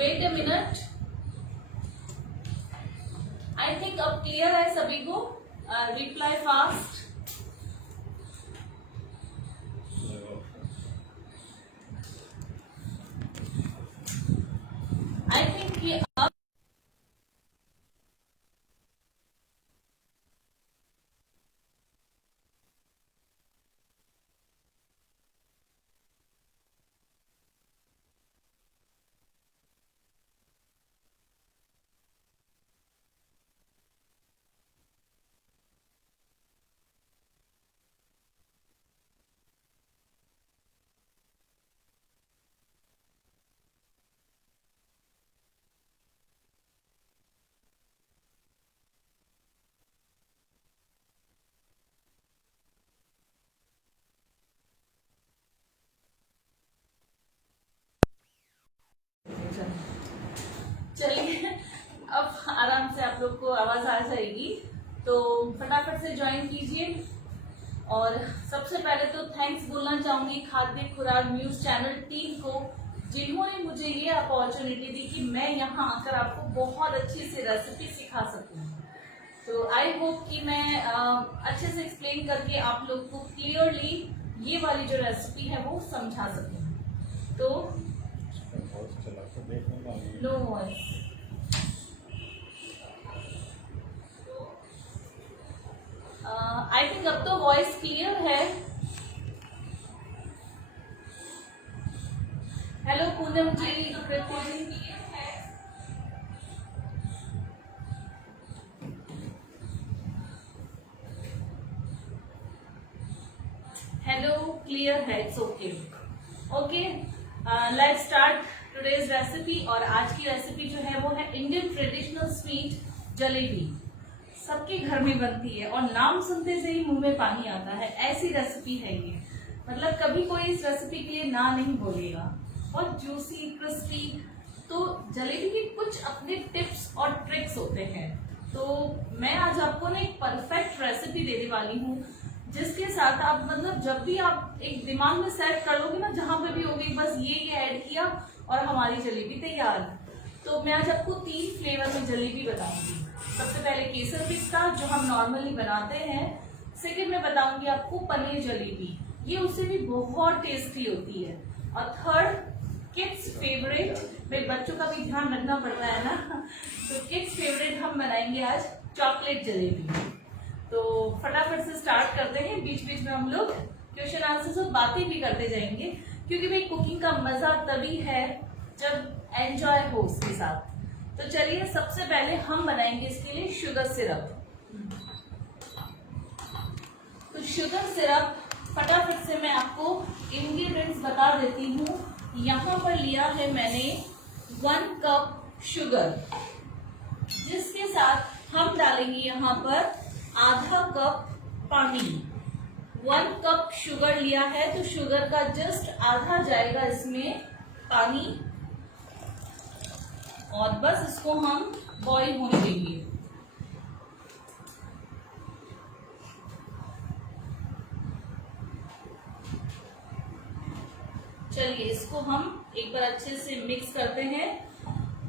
Wait a minute. I think अब clear है सभी को। Reply fast. आई थिंक ये अब चलिए अब आराम से आप लोग को आवाज आ जाएगी, तो फटाफट से ज्वाइन कीजिए। और सबसे पहले तो थैंक्स बोलना चाहूंगी खाद्य खुराक न्यूज चैनल टीम को, जिन्होंने मुझे ये अपॉर्चुनिटी दी कि मैं यहाँ आकर आपको बहुत अच्छी से रेसिपी सिखा सकूं। तो आई होप कि मैं अच्छे से एक्सप्लेन करके आप लोग को क्लियरली ये वाली जो रेसिपी है वो समझा सकूं। तो नो वॉइस। आई थिंक अब तो वॉइस क्लियर है। हेलो पूनम जी, कृति जी। हेलो, क्लियर है, it's okay. Okay, let's start today's recipe. और आज की रेसिपी जो है वो है इंडियन ट्रेडिशनल स्वीट जलेबी। सबके घर में बनती है और नाम सुनते से ही मुंह में पानी आता है, ऐसी रेसिपी है ये। मतलब कभी कोई इस रेसिपी के लिए ना नहीं बोलेगा। बहुत जूसी क्रिस्पी। तो जलेबी के कुछ अपने टिप्स और ट्रिक्स होते हैं। तो मैं आज आपको ना एक परफेक्ट रेसिपी देने वाली हूँ, जिसके साथ आप मतलब जब भी आप एक दिमाग में सेट कर लोगे ना, जहां पे भी होगी बस ये ऐड किया और हमारी जलेबी तैयार। तो मैं आज आपको 3 फ्लेवर में जलेबी बताऊंगी। सबसे पहले केसर पिस्ता जो हम नॉर्मली बनाते हैं। सेकंड में बताऊंगी आपको पनीर जलेबी, ये उससे भी बहुत टेस्टी होती है। और थर्ड किड्स फेवरेट, भाई बच्चों का भी ध्यान रखना पड़ता है ना, तो किड्स फेवरेट हम बनाएंगे आज चॉकलेट जलेबी। तो फटाफट से स्टार्ट करते हैं। बीच बीच में हम लोग क्वेश्चन आंसर से बातें भी करते जाएंगे, क्योंकि भाई कुकिंग का मजा तभी है जब एंजॉय हो उसके साथ। तो चलिए सबसे पहले हम बनाएंगे इसके लिए शुगर सिरप। तो शुगर सिरप फटाफट से मैं आपको इंग्रेडिएंट्स बता देती हूँ। यहाँ पर लिया है मैंने 1 कप शुगर, जिसके साथ हम डालेंगे यहाँ पर आधा कप पानी। 1 कप शुगर लिया है तो शुगर का जस्ट आधा जाएगा इसमें पानी, और बस इसको हम बॉईल होने देंगे। चलिए इसको हम एक बार अच्छे से मिक्स करते हैं।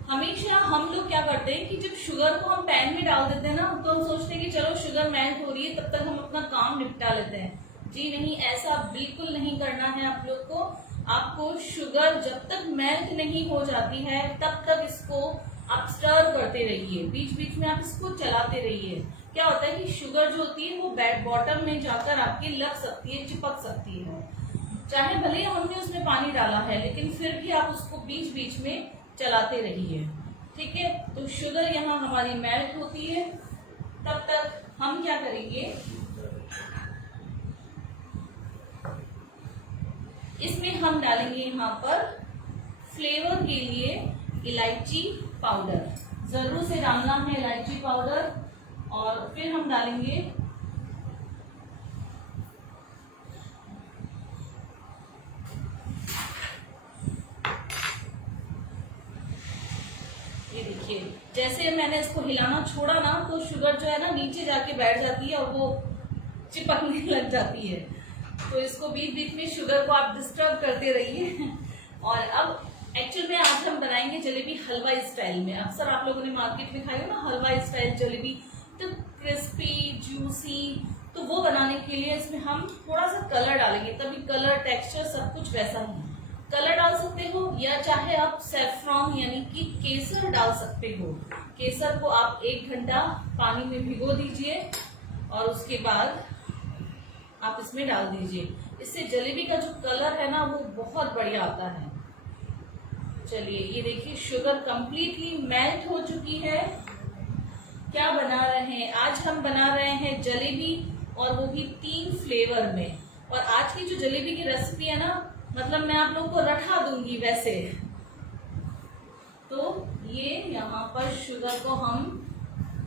हमेशा हम लोग क्या करते हैं कि जब शुगर को हम पैन में डाल देते हैं ना, तो हम सोचते हैं कि चलो शुगर मेल्ट हो रही है, तब तक हम अपना काम निपटा लेते हैं। जी नहीं, ऐसा बिल्कुल नहीं करना है आप लोग को। आपको शुगर जब तक मेल्ट नहीं हो जाती है तब तक इसको आप स्टर करते रहिए, बीच बीच में आप इसको चलाते रहिए। क्या होता है कि शुगर जो होती है वो बैट बॉटम में जाकर आपके लग सकती है, चिपक सकती है। चाहे भले ही हमने उसमें पानी डाला है, लेकिन फिर भी आप उसको बीच बीच में चलाते रहिए, ठीक है। तो शुगर यहाँ हमारी मेल्ट होती है, तब तक हम क्या करेंगे, इसमें हम डालेंगे यहाँ पर फ्लेवर के लिए इलायची पाउडर। जरूर से डालना है इलायची पाउडर। और फिर हम डालेंगे ये देखिए, जैसे मैंने इसको हिलाना छोड़ा ना, तो शुगर जो है ना नीचे जाके बैठ जाती है और वो चिपकने लग जाती है। तो इसको बीच बीच में शुगर को आप डिस्टर्ब करते रहिए। और अब एक्चुअल में आज हम बनाएंगे जलेबी हलवाई स्टाइल में। अक्सर आप लोगों ने मार्केट में खाई हो ना हलवाई स्टाइल जलेबी, तो क्रिस्पी जूसी। तो वो बनाने के लिए इसमें हम थोड़ा सा कलर डालेंगे, तभी कलर टेक्सचर सब कुछ वैसा ही। कलर डाल सकते हो या चाहे आप सैफ्रॉन यानी कि केसर डाल सकते हो। केसर को आप 1 घंटा पानी में भिगो दीजिए और उसके बाद आप इसमें डाल दीजिए। इससे जलेबी का जो कलर है ना वो बहुत बढ़िया आता है। चलिए ये देखिए शुगर कंप्लीटली मेल्ट हो चुकी है। क्या बना रहे हैं आज? हम बना रहे हैं जलेबी, और वो भी 3 फ्लेवर में। और आज की जो जलेबी की रेसिपी है ना, मतलब मैं आप लोगों को रखा दूंगी वैसे। तो ये यहाँ पर शुगर को हम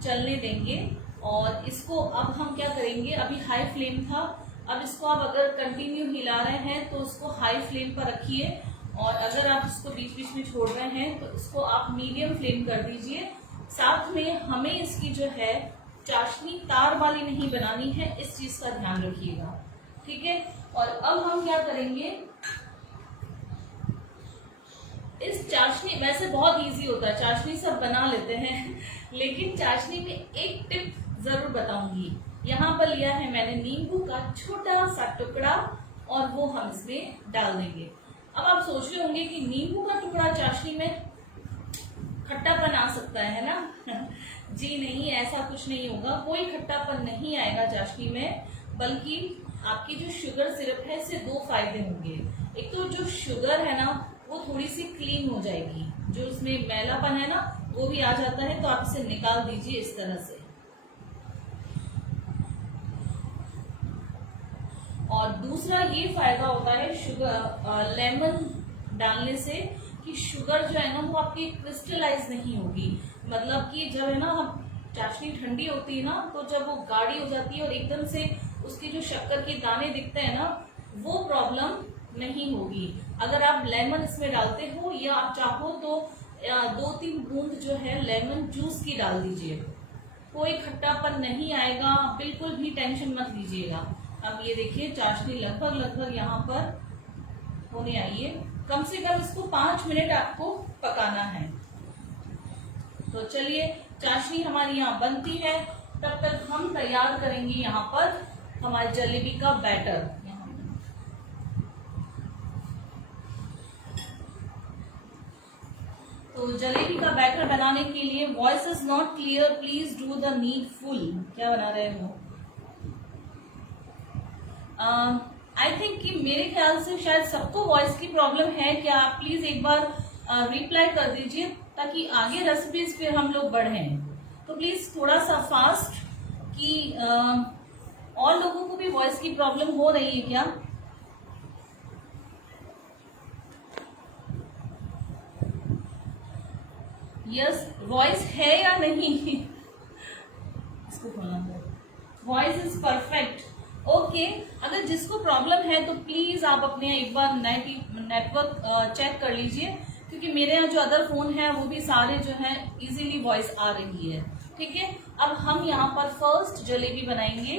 चलने देंगे और इसको अब हम क्या करेंगे, अभी हाई फ्लेम था, अब इसको आप अगर कंटिन्यू हिला रहे हैं तो उसको हाई फ्लेम पर रखिए, और अगर आप इसको बीच बीच में छोड़ रहे हैं तो इसको आप मीडियम फ्लेम कर दीजिए। साथ में हमें इसकी जो है चाशनी तार वाली नहीं बनानी है, इस चीज का ध्यान रखिएगा, ठीक है। और अब हम क्या करेंगे, इस चाशनी वैसे बहुत इजी होता है, चाशनी सब बना लेते हैं, लेकिन चाशनी में एक टिप जरूर बताऊंगी। यहाँ पर लिया है मैंने नींबू का छोटा सा टुकड़ा और वो हम इसमें डाल देंगे। अब आप सोच रहे होंगे कि नींबू का टुकड़ा चाशनी में खट्टापन आ सकता है ना? जी नहीं, ऐसा कुछ नहीं होगा, कोई खट्टापन नहीं आएगा चाशनी में, बल्कि आपकी जो शुगर सिरप है इससे 2 फायदे होंगे। एक तो जो शुगर है ना वो थोड़ी सी क्लीन हो जाएगी, जो इसमें मैलापन है ना वो भी आ जाता है, तो आप इसे निकाल दीजिए इस तरह से। और दूसरा ये फायदा होता है शुगर लेमन डालने से कि शुगर जो है ना वो आपकी क्रिस्टलाइज नहीं होगी। मतलब कि जब है ना चाशनी ठंडी होती है ना, तो जब वो गाढ़ी हो जाती है और एकदम से उसकी जो शक्कर के दाने दिखते हैं ना, वो प्रॉब्लम नहीं होगी अगर आप लेमन इसमें डालते हो, या आप चाहो तो 2-3 बूंद जो है लेमन जूस की डाल दीजिए, कोई खट्टापन नहीं आएगा, बिल्कुल भी टेंशन मत लीजिएगा। अब ये देखिए चाशनी लगभग यहाँ पर होने आई है, कम से कम इसको 5 मिनट आपको पकाना है। तो चलिए चाशनी हमारी यहाँ बनती है, तब तक हम तैयार करेंगे यहाँ पर हमारी जलेबी का बैटर। तो जलेबी का बैटर बनाने के लिए, voice is not clear, please do the needful. क्या बना रहे हो? आई थिंक कि मेरे ख्याल से शायद सबको वॉइस की प्रॉब्लम है। क्या आप प्लीज एक बार रिप्लाई कर दीजिए ताकि आगे रेसिपीज फिर हम लोग बढ़ें। तो प्लीज थोड़ा सा फास्ट, कि और लोगों को भी वॉइस की प्रॉब्लम हो रही है क्या? यस, वॉइस है या नहीं? इसको खोलना है। Voice is perfect, okay. अगर जिसको प्रॉब्लम है तो प्लीज आप अपने एक बार नेटवर्क चेक कर लीजिए, क्योंकि मेरे यहाँ जो अदर फोन है वो भी सारे जो है इजीली वॉइस आ रही है, ठीक है। अब हम यहाँ पर फर्स्ट जलेबी बनाएंगे,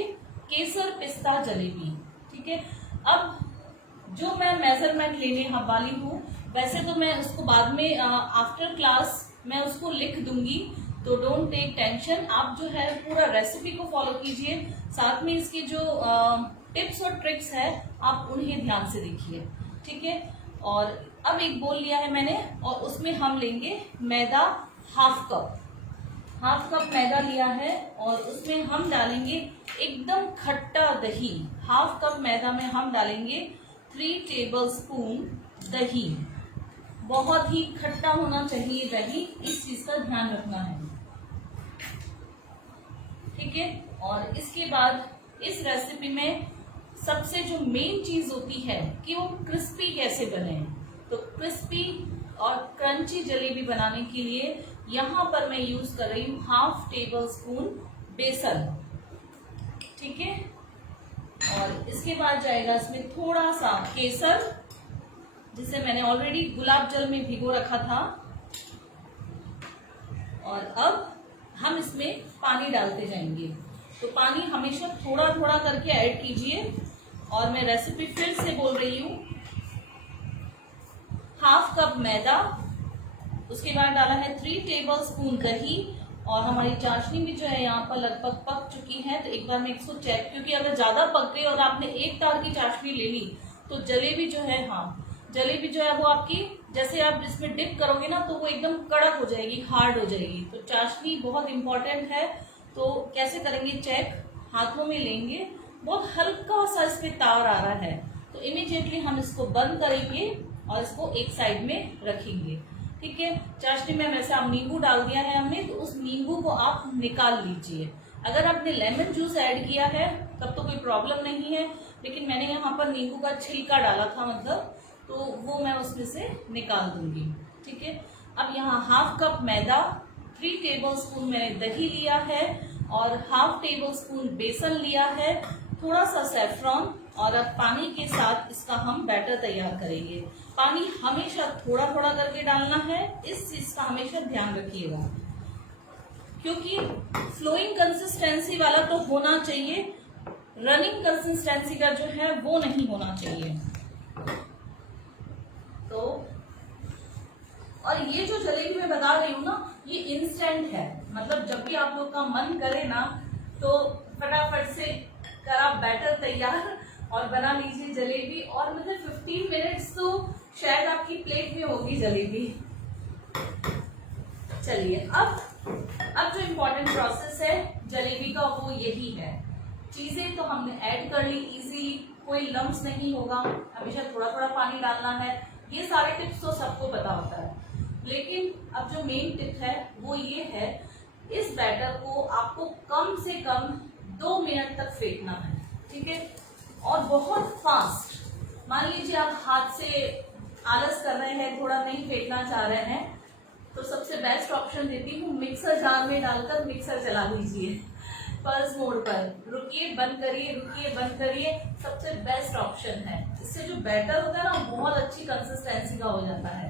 केसर पिस्ता जलेबी, ठीक है। अब जो मैं मेजरमेंट लेने वाली हूँ, वैसे तो मैं उसको बाद में आफ्टर क्लास मैं उसको लिख दूंगी, तो डोंट टेक टेंशन। आप जो है पूरा रेसिपी को फॉलो कीजिए, साथ में इसकी जो टिप्स और ट्रिक्स है आप उन्हें ध्यान से देखिए, ठीक है। और अब एक बोल लिया है मैंने, और उसमें हम लेंगे मैदा हाफ कप मैदा लिया है, और उसमें हम डालेंगे एकदम खट्टा दही। हाफ कप मैदा में हम डालेंगे 3 टेबलस्पून दही। बहुत ही खट्टा होना चाहिए दही, इस चीज का ध्यान रखना है, ठीक है। और इसके बाद इस रेसिपी में सबसे जो मेन चीज होती है कि वो क्रिस्पी कैसे बने। तो क्रिस्पी और क्रंची जलेबी बनाने के लिए यहाँ पर मैं यूज कर रही हूँ हाफ टेबल स्पून बेसन, ठीक है। और इसके बाद जाएगा इसमें थोड़ा सा केसर, जिसे मैंने ऑलरेडी गुलाब जल में भिगो रखा था। और अब हम इसमें पानी डालते जाएंगे, तो पानी हमेशा थोड़ा थोड़ा करके ऐड कीजिए। और मैं रेसिपी फिर से बोल रही हूँ, हाफ कप मैदा, उसके बाद डाला है 3 टेबलस्पून दही, और हमारी चाशनी भी जो है यहाँ पर लगभग पक चुकी है। तो एक बार मैं इसको चेक, क्योंकि अगर ज्यादा पक गई और आपने एक तार की चाशनी ले ली तो जलेबी जो है, जलेबी जो है वो आपकी, जैसे आप इसमें डिप करोगे ना तो वो एकदम कड़क हो जाएगी, हार्ड हो जाएगी। तो चाशनी बहुत इंपॉर्टेंट है। तो कैसे करेंगे चेक, हाथों में लेंगे, बहुत हल्का सा इस पे तार आ रहा है तो इमीडिएटली हम इसको बंद करेंगे और इसको एक साइड में रखेंगे। ठीक है, चाशनी में वैसे आप नींबू डाल दिया है हमने, तो उस नींबू को आप निकाल लीजिए। अगर आपने लेमन जूस ऐड किया है तब तो कोई प्रॉब्लम नहीं है, लेकिन मैंने यहाँ पर नींबू का छिलका डाला था, मतलब तो वो मैं उसमें से निकाल दूंगी। ठीक है, अब यहाँ हाफ कप मैदा, 3 टेबलस्पून मैंने दही लिया है और हाफ टेबलस्पून बेसन लिया है, थोड़ा सा सेफ्रॉन, और अब पानी के साथ इसका हम बैटर तैयार करेंगे। पानी हमेशा थोड़ा थोड़ा करके डालना है, इस चीज का हमेशा ध्यान रखिएगा, क्योंकि फ्लोइंग कंसिस्टेंसी वाला तो होना चाहिए, रनिंग कंसिस्टेंसी का जो है वो नहीं होना चाहिए। तो और ये जो जलेबी मैं बता रही हूँ ना, ये इंस्टेंट है, मतलब जब भी आप लोग का मन करे ना तो फटाफट से करा बैटर तैयार और बना लीजिए जलेबी, और मतलब 15 मिनट्स तो शायद आपकी प्लेट में होगी जलेबी। चलिए, अब जो इम्पोर्टेंट प्रोसेस है जलेबी का वो यही है। चीजें तो हमने ऐड कर ली इजीली, कोई लम्स नहीं होगा, हमेशा थोड़ा थोड़ा पानी डालना है, ये सारे टिप्स तो सबको पता होता है। लेकिन अब जो मेन टिप है वो ये है, इस बैटर को आपको कम से कम 2 मिनट तक फेंटना है। ठीक है, और बहुत फास्ट। मान लीजिए आप हाथ से आलस कर रहे हैं, थोड़ा नहीं फेंटना चाह रहे हैं, तो सबसे बेस्ट ऑप्शन देती हूँ, मिक्सर जार में डालकर मिक्सर चला लीजिए पल्स मोड पर, रुकिए बंद करिए, रुकिए बंद करिए, सबसे बेस्ट ऑप्शन है। इससे जो बैटर होता है ना बहुत अच्छी कंसिस्टेंसी का हो जाता है।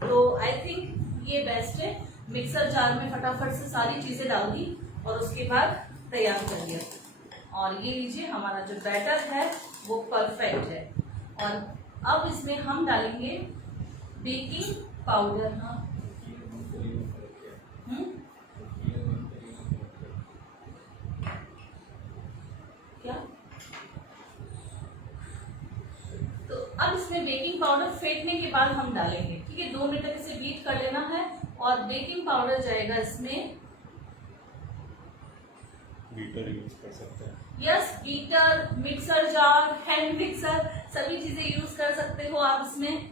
तो आई थिंक ये बेस्ट है। मिक्सर जार में फटाफट से सारी चीजें डाल दी और उसके बाद तैयार कर लिया, और ये लीजिए हमारा जो बैटर है वो परफेक्ट है। और अब इसमें हम डालेंगे बेकिंग पाउडर। हाँ, क्या? तो अब इसमें बेकिंग पाउडर फेंटने के बाद हम डालेंगे। ठीक है, 2 मिनट तक इसे बीट कर लेना है, और बेकिंग पाउडर जाएगा इसमें। बीटर यूज कर सकते हैं। Yes, beater, mixer jar, hand mixer, सभी चीजें यूज कर सकते हो आप इसमें।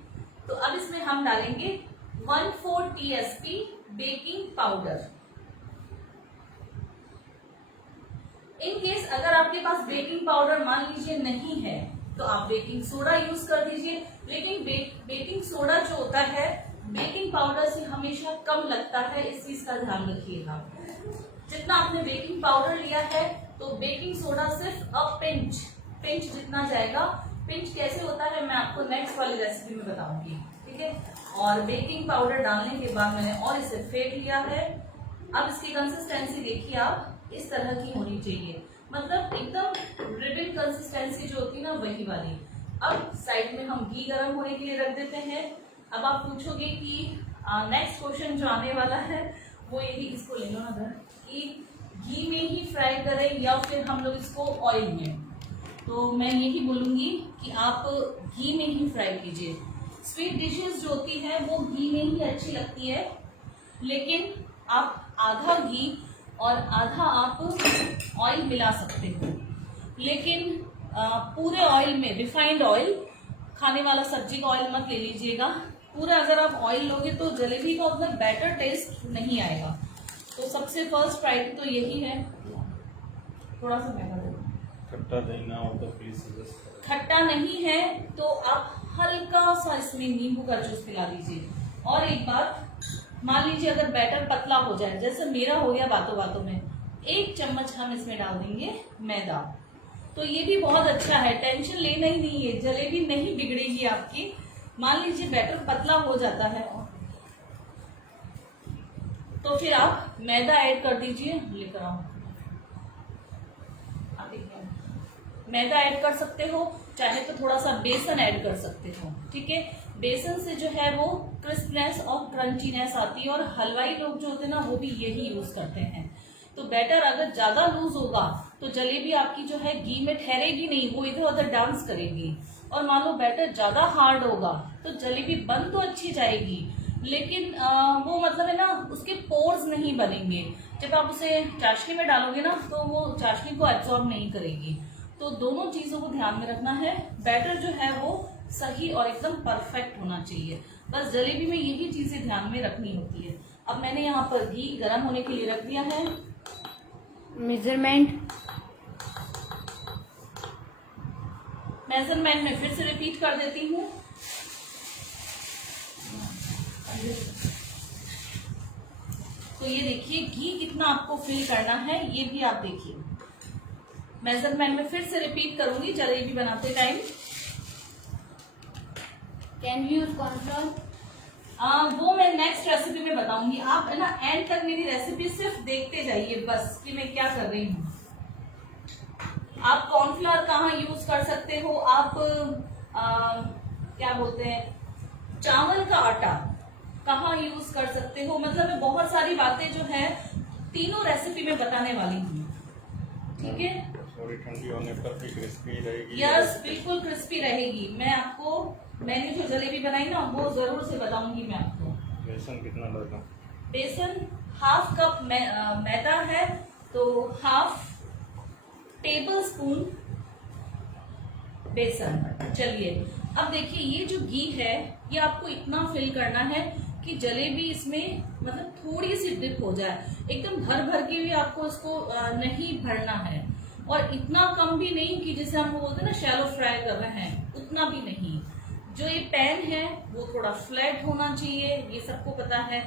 तो अब इसमें हम डालेंगे 1/4 TSP baking powder. In case अगर आपके पास बेकिंग पाउडर मान लीजिए नहीं है तो आप बेकिंग सोडा यूज कर दीजिए, लेकिन बेकिंग सोडा जो होता है बेकिंग पाउडर से हमेशा कम लगता है, इस चीज का ध्यान रखिएगा। जितना आपने बेकिंग पाउडर लिया है तो बेकिंग सोडा सिर्फ पिंच जितना जाएगा। पिंच कैसे होता है मैं आपको नेक्स्ट वाली रेसिपी में बताऊंगी। ठीक है, और बेकिंग पाउडर डालने के बाद मैंने और इसे फेंट लिया है। अब इसकी कंसिस्टेंसी देखिए आप, इस तरह की होनी चाहिए, मतलब एकदम रिबन कंसिस्टेंसी जो होती है ना वही वाली। अब साइड में हम घी गर्म होने के लिए रख देते हैं। अब आप पूछोगे कि नेक्स्ट क्वेश्चन जो आने वाला है वो यही, इसको ले लो ना घर, कि घी में ही फ्राई करें या फिर हम लोग इसको ऑयल में। तो मैं यही बोलूंगी कि आप घी में ही फ्राई कीजिए। स्वीट डिशेस जो होती है वो घी में ही अच्छी लगती है, लेकिन आप आधा घी और आधा आप ऑयल मिला सकते हो, लेकिन पूरे ऑयल में, रिफाइंड ऑयल, खाने वाला सब्जी का ऑयल मत ले लीजिएगा। पूरा अगर आप ऑयल लोगे तो जलेबी का उतना बेटर टेस्ट नहीं आएगा। तो सबसे फर्स्ट प्रायोरिटी तो यही है। थोड़ा सा मैदा दो, खट्टा नहीं ना हो तो प्लीज सजेस्ट करें। खट्टा नहीं है तो आप हल्का सा इसमें नींबू का जूस पिला दीजिए। और एक बात, मान लीजिए अगर बैटर पतला हो जाए, जैसे मेरा हो गया बातों बातों में, 1 चम्मच हम इसमें डाल देंगे मैदा। तो ये भी बहुत अच्छा है, टेंशन लेना ही नहीं है, जलेबी नहीं बिगड़ेगी आपकी। मान लीजिए बैटर पतला हो जाता है तो फिर आप मैदा ऐड कर दीजिए। लेकर आओ, आप मैदा ऐड कर सकते हो, चाहे तो थोड़ा सा बेसन ऐड कर सकते हो। ठीक है, बेसन से जो है वो क्रिस्पनेस और क्रंचीनेस आती है, और हलवाई लोग जो होते हैं ना वो भी यही यूज करते हैं। तो बैटर अगर ज्यादा लूज होगा तो जलेबी आपकी जो है घी में ठहरेगी नहीं, वो इधर उधर डांस करेगी। और मान लो बैटर ज्यादा हार्ड होगा तो जलेबी बन तो अच्छी जाएगी, लेकिन वो मतलब है ना उसके पोर्स नहीं बनेंगे। जब आप उसे चाशनी में डालोगे ना तो वो चाशनी को एब्जॉर्ब नहीं करेगी। तो दोनों चीजों को ध्यान में रखना है। बैटर जो है वो सही और एकदम परफेक्ट होना चाहिए। बस जलेबी में यही चीजें ध्यान में रखनी होती है। अब मैंने यहाँ पर घी गर्म होने के लिए रख दिया है। मेजरमेंट में फिर से रिपीट कर देती हूँ। तो ये देखिए घी कितना आपको फिल करना है, ये भी आप देखिए। मेजरमेंट में फिर से रिपीट करूंगी जलेबी बनाते time. Can you use cornflour? वो मैं नेक्स्ट रेसिपी में बताऊंगी। आप है ना एंड तक मेरी रेसिपी सिर्फ देखते जाइए बस कि मैं क्या कर रही हूँ। आप कॉर्नफ्लोर कहाँ यूज कर सकते हो, आप क्या बोलते हैं चावल का आटा कहाँ यूज कर सकते हो, मतलब मैं बहुत सारी बातें जो है तीनों रेसिपी में बताने वाली हूँ। ठीक है, थोड़ी ठंडी होने पर भी क्रिस्पी रहेगी। यस, बिल्कुल क्रिस्पी रहेगी। मैं आपको मैंने जो जलेबी बनाई ना वो जरूर से बताऊंगी मैं आपको। बेसन कितना डालना? बेसन हाफ कप मैदा है तो हाफ टेबल स्पून बेसन। चलिए अब देखिए ये जो घी है ये आपको इतना फिल करना है कि जलेबी इसमें मतलब थोड़ी सी डिप हो जाए। एकदम भर भर के भी आपको इसको नहीं भरना है, और इतना कम भी नहीं कि जैसे हम बोलते हैं ना शैलो फ्राई कर रहे हैं, उतना भी नहीं। जो ये पैन है वो थोड़ा फ्लैट होना चाहिए, ये सबको पता है।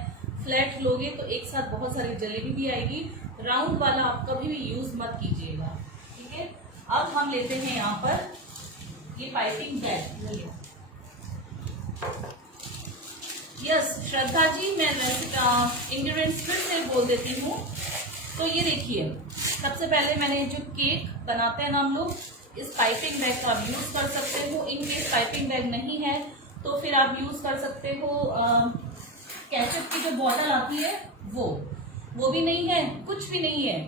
फ्लैट लोगे तो एक साथ बहुत सारी जलेबी भी आएगी। राउंड वाला आप कभी भी यूज मत कीजिएगा। ठीक है, अब हम लेते हैं यहाँ पर ये piping bag. Yes Shraddha ji, मैं इंग्रेडिएंट्स फिर से बोल देती हूँ। तो ये देखिए, सबसे पहले मैंने जो केक बनाते हैं ना हम लोग, इस पाइपिंग बैग का आप यूज कर सकते हो। इनकेस पाइपिंग बैग नहीं है तो फिर आप यूज कर सकते हो केचप की जो बॉटल आती है वो भी नहीं है, कुछ भी नहीं है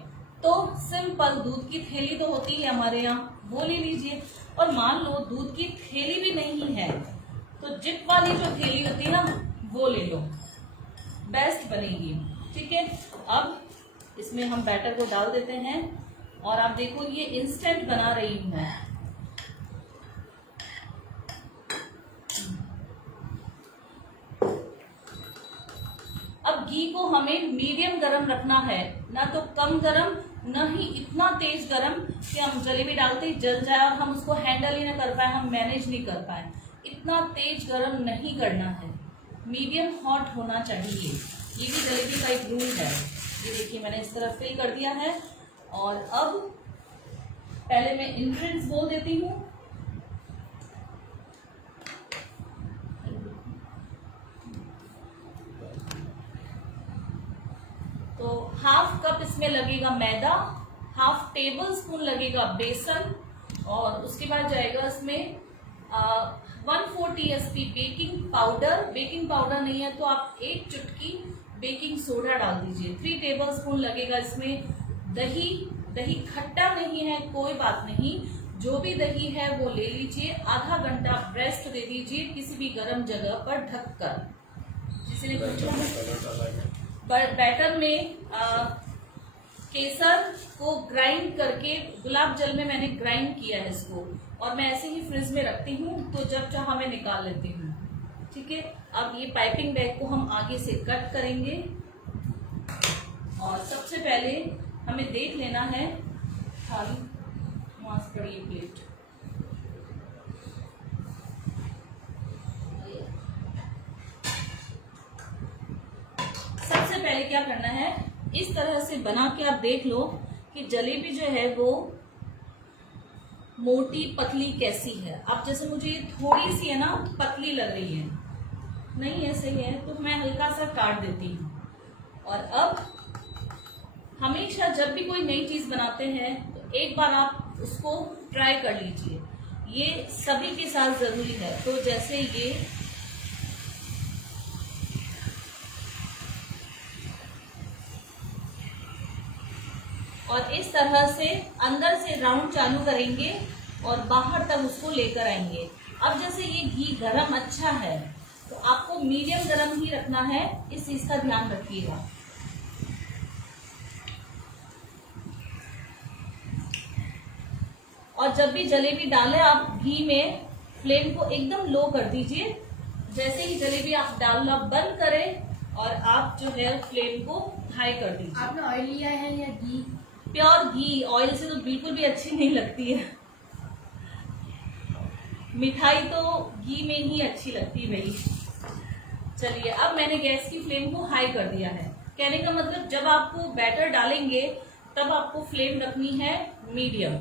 तो सिंपल दूध की थैली तो होती है हमारे यहाँ, वो ले लीजिए। और मान लो दूध की थैली भी नहीं है तो जिप वाली जो थैली होती है ना वो ले लो, बेस्ट बनेगी। ठीक है, अब इसमें हम बैटर को डाल देते हैं और आप देखो ये इंस्टेंट बना रही हूं मैं। अब घी को हमें मीडियम गरम रखना है, ना तो कम गरम ना ही इतना तेज गरम कि हम जलेबी डालते ही जल जाए और हम उसको हैंडल ही ना कर पाए, हम मैनेज नहीं कर पाए। इतना तेज गरम नहीं करना है, मीडियम हॉट होना चाहिए। ये भी जलेबी का एक रूल है। ये देखिए मैंने इस तरह फिल कर दिया है। और अब पहले मैं इंग्रेडिएंट्स बोल देती हूँ। तो हाफ कप इसमें लगेगा मैदा, हाफ टेबल स्पून लगेगा बेसन, और उसके बाद जाएगा इसमें 1/4 TSP baking powder. Baking powder नहीं है तो आप एक चुटकी बेकिंग सोडा डाल दीजिए। 3 टेबल स्पून लगेगा इसमें दही। दही खट्टा नहीं है कोई बात नहीं, जो भी दही है वो ले लीजिए। आधा घंटा रेस्ट दे दीजिए किसी भी गर्म जगह पर ढककर। जिसने बैटर में केसर को ग्राइंड करके गुलाब जल में मैंने ग्राइंड किया है इसको, और मैं ऐसे ही फ्रिज में रखती हूँ तो जब चाहा मैं निकाल लेती हूँ। ठीक है, अब ये पाइपिंग बैग को हम आगे से कट करेंगे। और सबसे पहले हमें देख लेना है थाली, वहां से पड़ी प्लेट। सबसे पहले क्या करना है, इस तरह से बना के आप देख लो कि जलेबी जो है वो मोटी पतली कैसी है। अब जैसे मुझे ये थोड़ी सी है ना पतली लग रही है, नहीं ऐसे ही है तो मैं हल्का सा काट देती हूँ। और अब हमेशा जब भी कोई नई चीज बनाते हैं तो एक बार आप उसको ट्राई कर लीजिए, ये सभी के साथ जरूरी है। तो जैसे ये और इस तरह से अंदर से राउंड चालू करेंगे और बाहर तक उसको लेकर आएंगे। अब जैसे ये घी गरम अच्छा है तो आपको मीडियम गरम ही रखना है, इस चीज का ध्यान रखिएगा। और जब भी जलेबी डालें आप घी में फ्लेम को एकदम लो कर दीजिए। जैसे ही जलेबी आप डालना बंद करें और आप जो है फ्लेम को हाई कर दीजिए। आपने ऑयल लिया है या घी? प्योर घी, ऑयल से तो बिल्कुल भी अच्छी नहीं लगती है। मिठाई तो घी में ही अच्छी लगती है भाई। चलिए, अब मैंने गैस की फ्लेम को हाई कर दिया है। कहने का मतलब जब आपको बैटर डालेंगे तब आपको फ्लेम रखनी है मीडियम।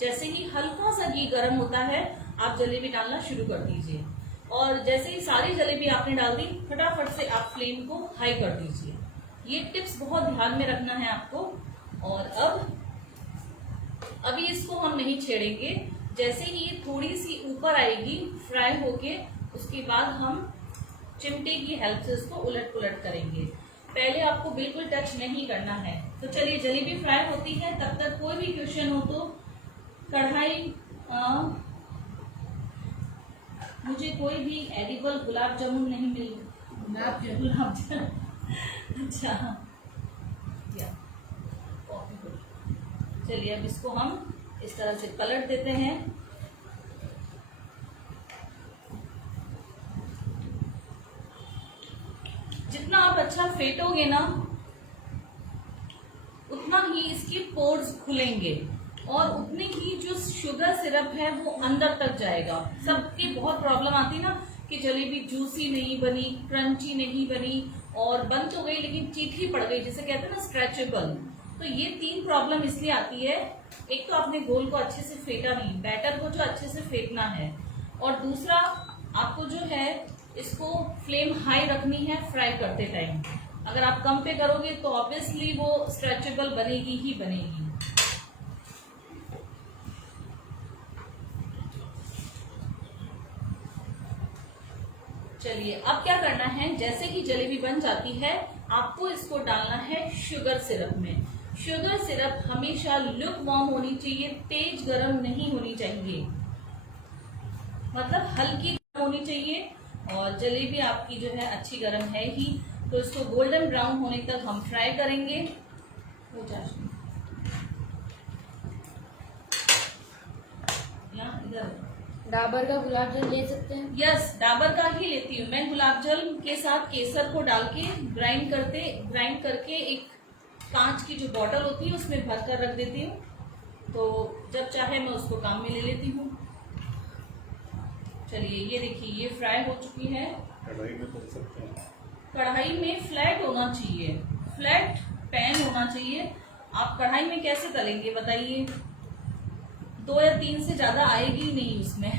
जैसे ही हल्का सा घी गर्म होता है आप जलेबी डालना शुरू कर दीजिए और जैसे ही सारी जलेबी आपने डाल दी फटाफट से आप फ्लेम को हाई कर दीजिए। ये टिप्स बहुत ध्यान में रखना है आपको। और अभी इसको हम नहीं छेड़ेंगे। जैसे ही ये थोड़ी सी ऊपर आएगी फ्राई होके, उसके बाद हम चिमटे की हेल्प से इसको उलट पुलट करेंगे। पहले आपको बिल्कुल टच नहीं करना है। तो चलिए, जलेबी फ्राई होती है तब तक कोई भी क्वेश्चन हो तो कढ़ाई मुझे कोई भी एडिबल गुलाब जामुन नहीं मिल गुलाब जामुन अच्छा चलिए, अब इसको हम इस तरह से पलट देते हैं। जितना आप अच्छा फेंटोगे ना उतना ही इसके पोर्स खुलेंगे और उतनी ही जो शुगर सिरप है वो अंदर तक जाएगा। सबकी बहुत प्रॉब्लम आती है ना कि जलेबी जूसी नहीं बनी, क्रंची नहीं बनी और बन तो गई लेकिन चीथी पड़ गई, जिसे कहते हैं ना स्ट्रेचेबल। तो ये 3 प्रॉब्लम इसलिए आती है। एक तो आपने गोल को अच्छे से फेंटा नहीं, बैटर को जो अच्छे से फेंटना है, और दूसरा आपको जो है इसको फ्लेम हाई रखनी है फ्राई करते टाइम। अगर आप कम पे करोगे तो ऑब्वियसली वो स्ट्रेचेबल बनेगी ही बनेगी। चलिए, अब क्या करना है, जैसे ही जलेबी बन जाती है आपको इसको डालना है शुगर सिरप में। शुगर सिरप हमेशा लुक वार्म होनी चाहिए, तेज गर्म नहीं होनी चाहिए, मतलब हल्की गर्म होनी चाहिए। और जलेबी आपकी जो है अच्छी गर्म है ही। तो इसको गोल्डन ब्राउन होने तक हम फ्राई करेंगे। इधर डाबर का गुलाब जल ले सकते हैं? यस, डाबर का ही लेती हूँ मैं। गुलाब जल के साथ केसर को डाल के ग्राइंड करके एक कांच की जो बॉटल होती है उसमें भर कर रख देती हूँ, तो जब चाहे मैं उसको काम में ले लेती हूँ। चलिए, ये देखिए ये फ्राई हो चुकी है। कढ़ाई में तल सकते हैं। कढ़ाई में फ्लैट होना चाहिए, फ्लैट पैन होना चाहिए। आप कढ़ाई में कैसे तलेंगे बताइए? 2 या 3 से ज्यादा आएगी नहीं उसमें।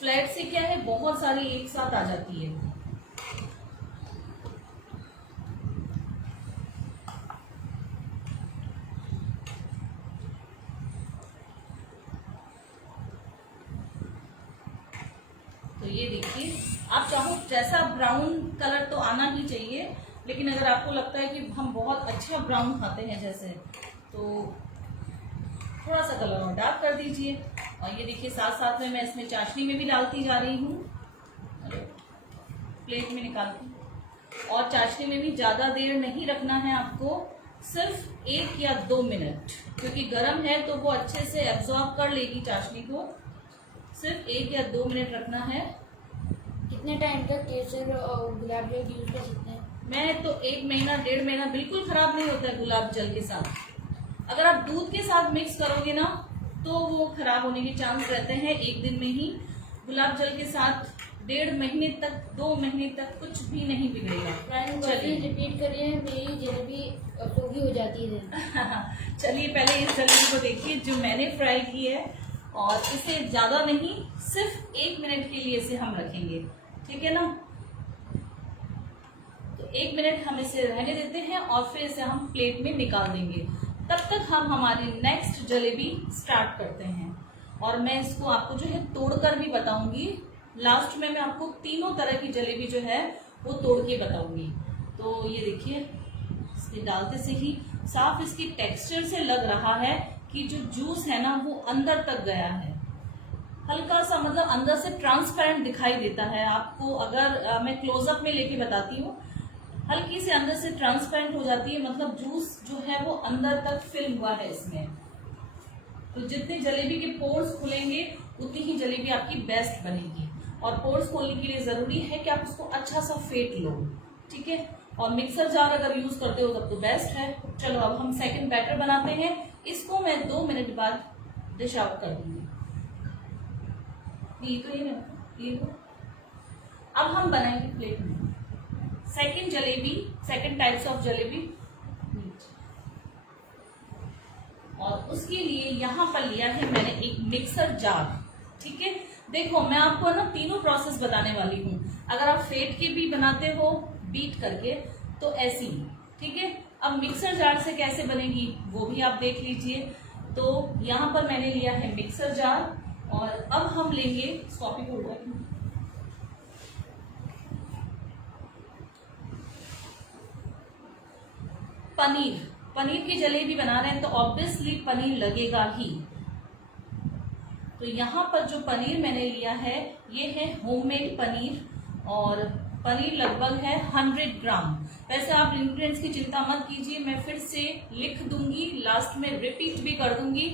फ्लैट से क्या है, बहुत सारी एक साथ आ जाती है। तो ये देखिए, आप चाहो जैसा ब्राउन कलर तो आना ही चाहिए, लेकिन अगर आपको लगता है कि हम बहुत अच्छा ब्राउन खाते हैं जैसे, तो थोड़ा सा कलर और डार्क कर दीजिए। और ये देखिए साथ साथ में मैं इसमें चाशनी में भी डालती जा रही हूँ, प्लेट में निकालती हूँ। और चाशनी में भी ज़्यादा देर नहीं रखना है आपको, सिर्फ 1 या 2 मिनट, क्योंकि गर्म है तो वो अच्छे से एब्जॉर्ब कर लेगी चाशनी को। सिर्फ 1 या 2 मिनट रखना है। कितने टाइम तक केसर और गुलाब जल यूज कर सकते हैं? मैं तो 1 महीना 1.5 महीना बिल्कुल खराब नहीं होता है गुलाब जल के साथ। अगर आप दूध के साथ मिक्स करोगे ना तो वो खराब होने के चांस रहते हैं 1 दिन में ही। गुलाब जल के साथ 1.5 महीने तक 2 महीने तक कुछ भी नहीं बिगड़ेगा। चलिए रिपीट करिए, मेरी जलेबी सूखी हो जाती है। चलिए, पहले इस जलेबी को देखिए जो मैंने फ्राई की है, और इसे ज्यादा नहीं, सिर्फ 1 मिनट के लिए इसे हम रखेंगे, ठीक है ना? तो 1 मिनट हम इसे रहने देते हैं और फिर इसे हम प्लेट में निकाल देंगे। तब तक हम हमारी नेक्स्ट जलेबी स्टार्ट करते हैं। और मैं इसको आपको जो है तोड़कर भी बताऊंगी। लास्ट में मैं आपको तीनों तरह की जलेबी जो है वो तोड़ के बताऊंगी। तो ये देखिए, इसमें डालते से ही साफ इसकी टेक्सचर से लग रहा है कि जो जूस है ना वो अंदर तक गया है। हल्का सा मतलब अंदर से ट्रांसपेरेंट दिखाई देता है आपको। अगर मैं क्लोजअप में लेके बताती हूँ, हल्की से अंदर से ट्रांसपेरेंट हो जाती है, मतलब जूस जो है वो अंदर तक फिल हुआ है इसमें। तो जितने जलेबी के पोर्स खुलेंगे उतनी ही जलेबी आपकी बेस्ट बनेगी। और पोर्स खोलने के लिए जरूरी है कि आप उसको अच्छा सा फेंट लो, ठीक है। और मिक्सर जार अगर यूज करते हो तब तो बेस्ट है। चलो अब हम सेकंड बैटर बनाते हैं। इसको मैं 2 मिनट बाद डिश आउट कर दूंगी। ये तो अब हम बनाएंगे प्लेट में second jalebi, second types of jalebi. और उसके लिए यहाँ पर लिया है मैंने एक मिक्सर जार, ठीक है। देखो मैं आपको ना तीनों प्रोसेस बताने वाली हूँ। अगर आप फेंट के भी बनाते हो बीट करके तो ऐसी, ठीक है। अब मिक्सर जार से कैसे बनेगी वो भी आप देख लीजिए। तो यहाँ पर मैंने लिया है मिक्सर जार और अब हम लेंगे कॉपी को पनीर। पनीर की जलेबी बना रहे हैं तो ऑब्वियसली पनीर लगेगा ही। तो यहाँ पर जो पनीर मैंने लिया है ये है होममेड पनीर और पनीर लगभग है 100 ग्राम। वैसे आप इंग्रेडिएंट्स की चिंता मत कीजिए, मैं फिर से लिख दूंगी, लास्ट में रिपीट भी कर दूंगी।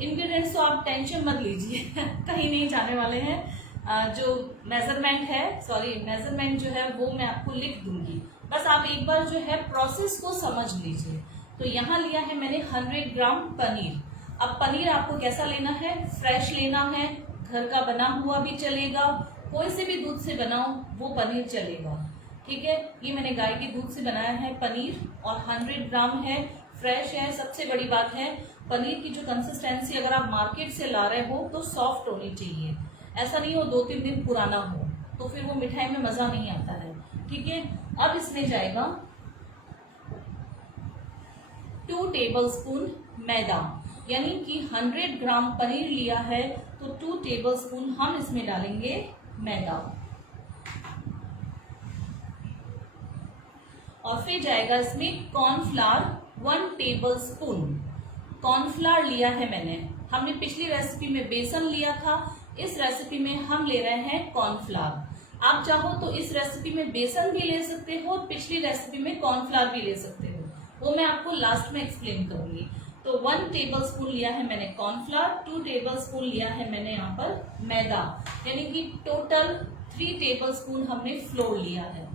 इंग्रेडिएंट्स तो आप टेंशन मत लीजिए कहीं नहीं जाने वाले हैं। जो मेजरमेंट जो है वो मैं आपको लिख दूंगी, बस आप एक बार जो है प्रोसेस को समझ लीजिए। तो यहाँ लिया है मैंने 100 ग्राम पनीर। अब पनीर आपको कैसा लेना है, फ्रेश लेना है, घर का बना हुआ भी चलेगा, कोई से भी दूध से बनाओ वो पनीर चलेगा, ठीक है। ये मैंने गाय के दूध से बनाया है पनीर और 100 ग्राम है, फ्रेश है। सबसे बड़ी बात है पनीर की जो कंसिस्टेंसी अगर आप मार्केट से ला रहे हो तो सॉफ्ट होनी चाहिए, ऐसा नहीं हो 2-3 दिन पुराना हो, तो फिर वो मिठाई में मजा नहीं आता है, ठीक है। अब इसमें जाएगा 2 टेबलस्पून मैदा, यानी कि 100 ग्राम पनीर लिया है तो 2 टेबलस्पून हम इसमें डालेंगे मैदा। और फिर जाएगा इसमें कॉर्नफ्लावर 1 टेबलस्पून। कॉर्नफ्लावर लिया है मैंने, हमने पिछली रेसिपी में बेसन लिया था, इस रेसिपी में हम ले रहे हैं कॉर्नफ्लावर। आप चाहो तो इस रेसिपी में बेसन भी ले सकते हो, पिछली रेसिपी में कॉर्नफ्लावर भी ले सकते हो, वो मैं आपको लास्ट में एक्सप्लेन करूंगी। तो 1 टेबलस्पून लिया है मैंने कॉर्नफ्लावर, 2 टेबलस्पून लिया है मैंने यहाँ पर मैदा, यानी कि टोटल 3 टेबलस्पून हमने फ्लोर लिया है,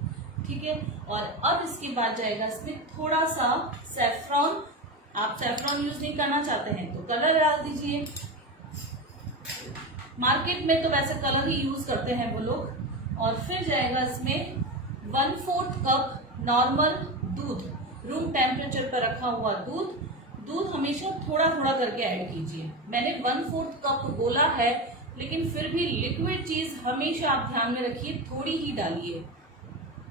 ठीक है। और अब इसके बाद जाएगा इसमें थोड़ा सा सैफरॉन। आप सैफरॉन यूज नहीं करना चाहते हैं तो कलर डाल दीजिए, मार्केट में तो वैसे कलर ही यूज करते हैं वो लोग। और फिर जाएगा इसमें 1/4 कप नॉर्मल दूध, रूम टेम्परेचर पर रखा हुआ दूध। दूध हमेशा थोड़ा थोड़ा करके ऐड कीजिए। मैंने 1/4 कप बोला है, लेकिन फिर भी लिक्विड चीज हमेशा आप ध्यान में रखिए, थोड़ी ही डालिए।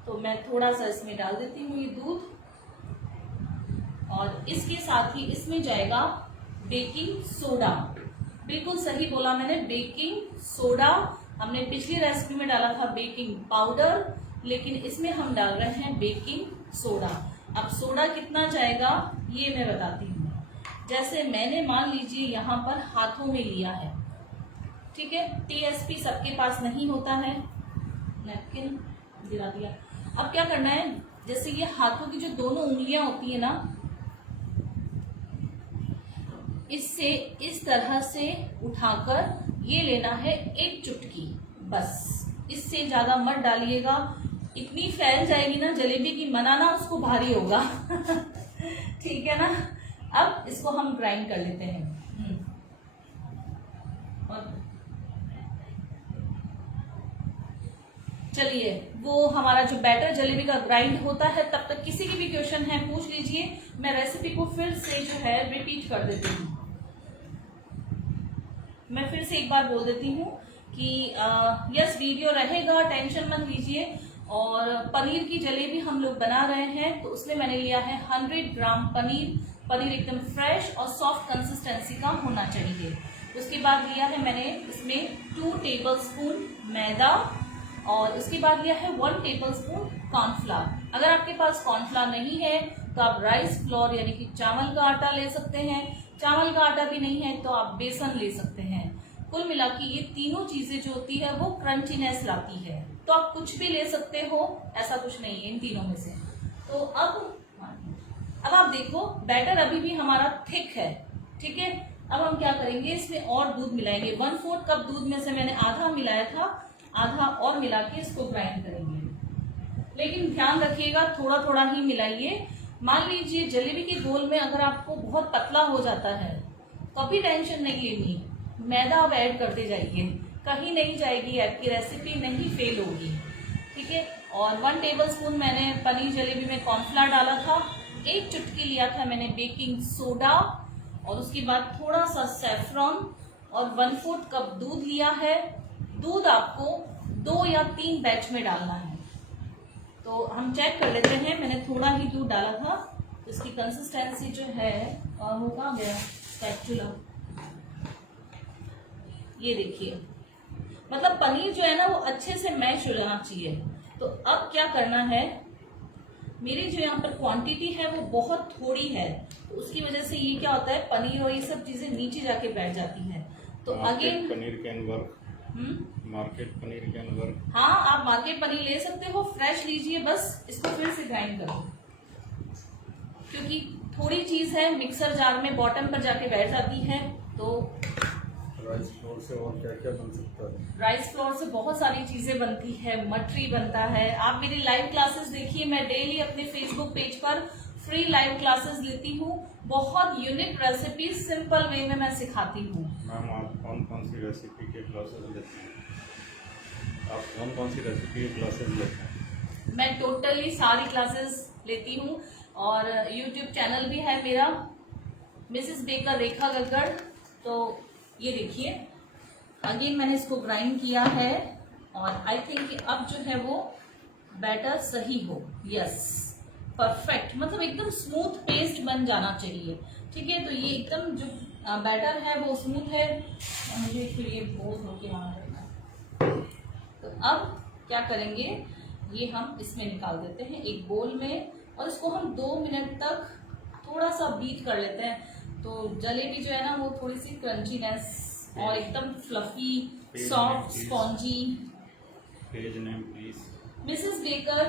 तो मैं थोड़ा सा इसमें डाल देती हूँ ये दूध। और इसके साथ ही इसमें जाएगा बेकिंग सोडा। बिल्कुल सही बोला मैंने, बेकिंग सोडा। हमने पिछली रेसिपी में डाला था बेकिंग पाउडर, लेकिन इसमें हम डाल रहे हैं बेकिंग सोडा। अब सोडा कितना जाएगा ये मैं बताती हूँ। जैसे मैंने मान लीजिए यहाँ पर हाथों में लिया है, ठीक है। टीएसपी सबके पास नहीं होता है, नैपकिन गिरा दिया। अब क्या करना है, जैसे ये हाथों की जो दोनों उंगलियां होती है ना, इससे इस तरह से उठाकर ये लेना है 1 चुटकी, बस। इससे ज्यादा मत डालिएगा, इतनी फैल जाएगी ना जलेबी की, बनाना उसको भारी होगा ठीक है ना। अब इसको हम ग्राइंड कर लेते हैं। और चलिए, वो हमारा जो बैटर जलेबी का ग्राइंड होता है, तब तक किसी की भी क्वेश्चन है पूछ लीजिए। मैं रेसिपी को फिर से जो है रिपीट कर देती हूँ। मैं फिर से एक बार बोल देती हूँ कि यस वीडियो रहेगा, टेंशन मत लीजिए। और पनीर की जलेबी हम लोग बना रहे हैं, तो उसमें मैंने लिया है 100 ग्राम पनीर। पनीर एकदम फ्रेश और सॉफ्ट कंसिस्टेंसी का होना चाहिए। उसके बाद लिया है मैंने इसमें 2 टेबलस्पून मैदा और उसके बाद लिया है 1 टेबलस्पून कॉर्नफ्लावर। अगर आपके पास कॉर्नफ्लावर नहीं है तो आप राइस फ्लोर यानी कि चावल का आटा ले सकते हैं। चावल का आटा भी नहीं है तो आप बेसन ले सकते हैं। कुल मिला के ये तीनों चीजें जो होती है वो क्रंचीनेस लाती है। तो आप कुछ भी ले सकते हो, ऐसा कुछ नहीं है इन तीनों में से। तो अब आप देखो बैटर अभी भी हमारा थिक है, ठीक है। अब हम क्या करेंगे, इसमें और दूध मिलाएंगे। 1/4 कप दूध में से मैंने आधा मिलाया था, आधा और मिला के इसको ग्राइंड करेंगे। लेकिन ध्यान रखिएगा थोड़ा थोड़ा ही मिलाइए। मान लीजिए जलेबी के गोल में अगर आपको बहुत पतला हो जाता है तो अभी टेंशन नहीं लेनी, मैदा आप ऐड करते जाइए, कहीं नहीं जाएगी, आपकी रेसिपी नहीं फेल होगी, ठीक है। और 1 टेबलस्पून मैंने पनीर जलेबी में कॉर्नफ्लावर डाला था, 1 चुटकी लिया था मैंने बेकिंग सोडा, और उसके बाद थोड़ा सा सैफरॉन और 1/4 कप दूध लिया है। दूध आपको 2 या 3 बैच में डालना है। तो हम चेक कर लेते हैं, मैंने थोड़ा ही दूध डाला था, तो इसकी कंसिस्टेंसी जो है वो कहाँ गया स्पैचुला, ये देखिए, मतलब पनीर जो है ना वो अच्छे से मैश हो जाना चाहिए। तो अब क्या करना है, मेरी जो यहाँ पर क्वांटिटी है वो बहुत थोड़ी है, तो उसकी वजह से ये क्या होता है, पनीर और ये सब चीजें नीचे जाके बैठ जाती हैं। तो again paneer can work, market paneer can work. हाँ, आप मार्केट पनीर ले सकते हो, फ्रेश लीजिए, बस इसको फिर से ग्राइंड करो, क्योंकि थोड़ी चीज है मिक्सर जार में बॉटम पर जाके बैठ जाती है। तो राइस फ्लोर से और क्या क्या बन सकता है? राइस फ्लोर से बहुत सारी चीजें बनती है, मटरी बनता है। आप मेरी लाइव क्लासेस देखिए, मैं डेली अपने फेसबुक पेज पर फ्री लाइव क्लासेस लेती हूँ, बहुत यूनिक रेसिपी सिंपल वे में मैं सिखाती हूँ। मैम आप कौन कौन सी रेसिपी के क्लासेस लेते हैं? आप कौन कौन सी रेसिपी के क्लासेस लेते हैं? मैं टोटली सारी क्लासेस लेती हूँ, और यूट्यूब चैनल भी है मेरा, मिसेस बेकर रेखा गग्गड़। तो ये देखिए, अगेन मैंने इसको ग्राइंड किया है, और आई थिंक अब जो है वो बैटर सही हो, यस परफेक्ट, मतलब एकदम स्मूथ पेस्ट बन जाना चाहिए, ठीक है। तो ये एकदम जो बैटर है वो स्मूथ है, और मुझे फिर ये बोल होके आना पड़ेगा। तो अब क्या करेंगे, ये हम इसमें निकाल देते हैं एक बोल में, और इसको हम 2 मिनट तक थोड़ा सा बीट कर लेते हैं। तो जलेबी जो है ना वो थोड़ी सी क्रंचीनेस और एकदम fluffy, soft, spongy. Page name please. Mrs Baker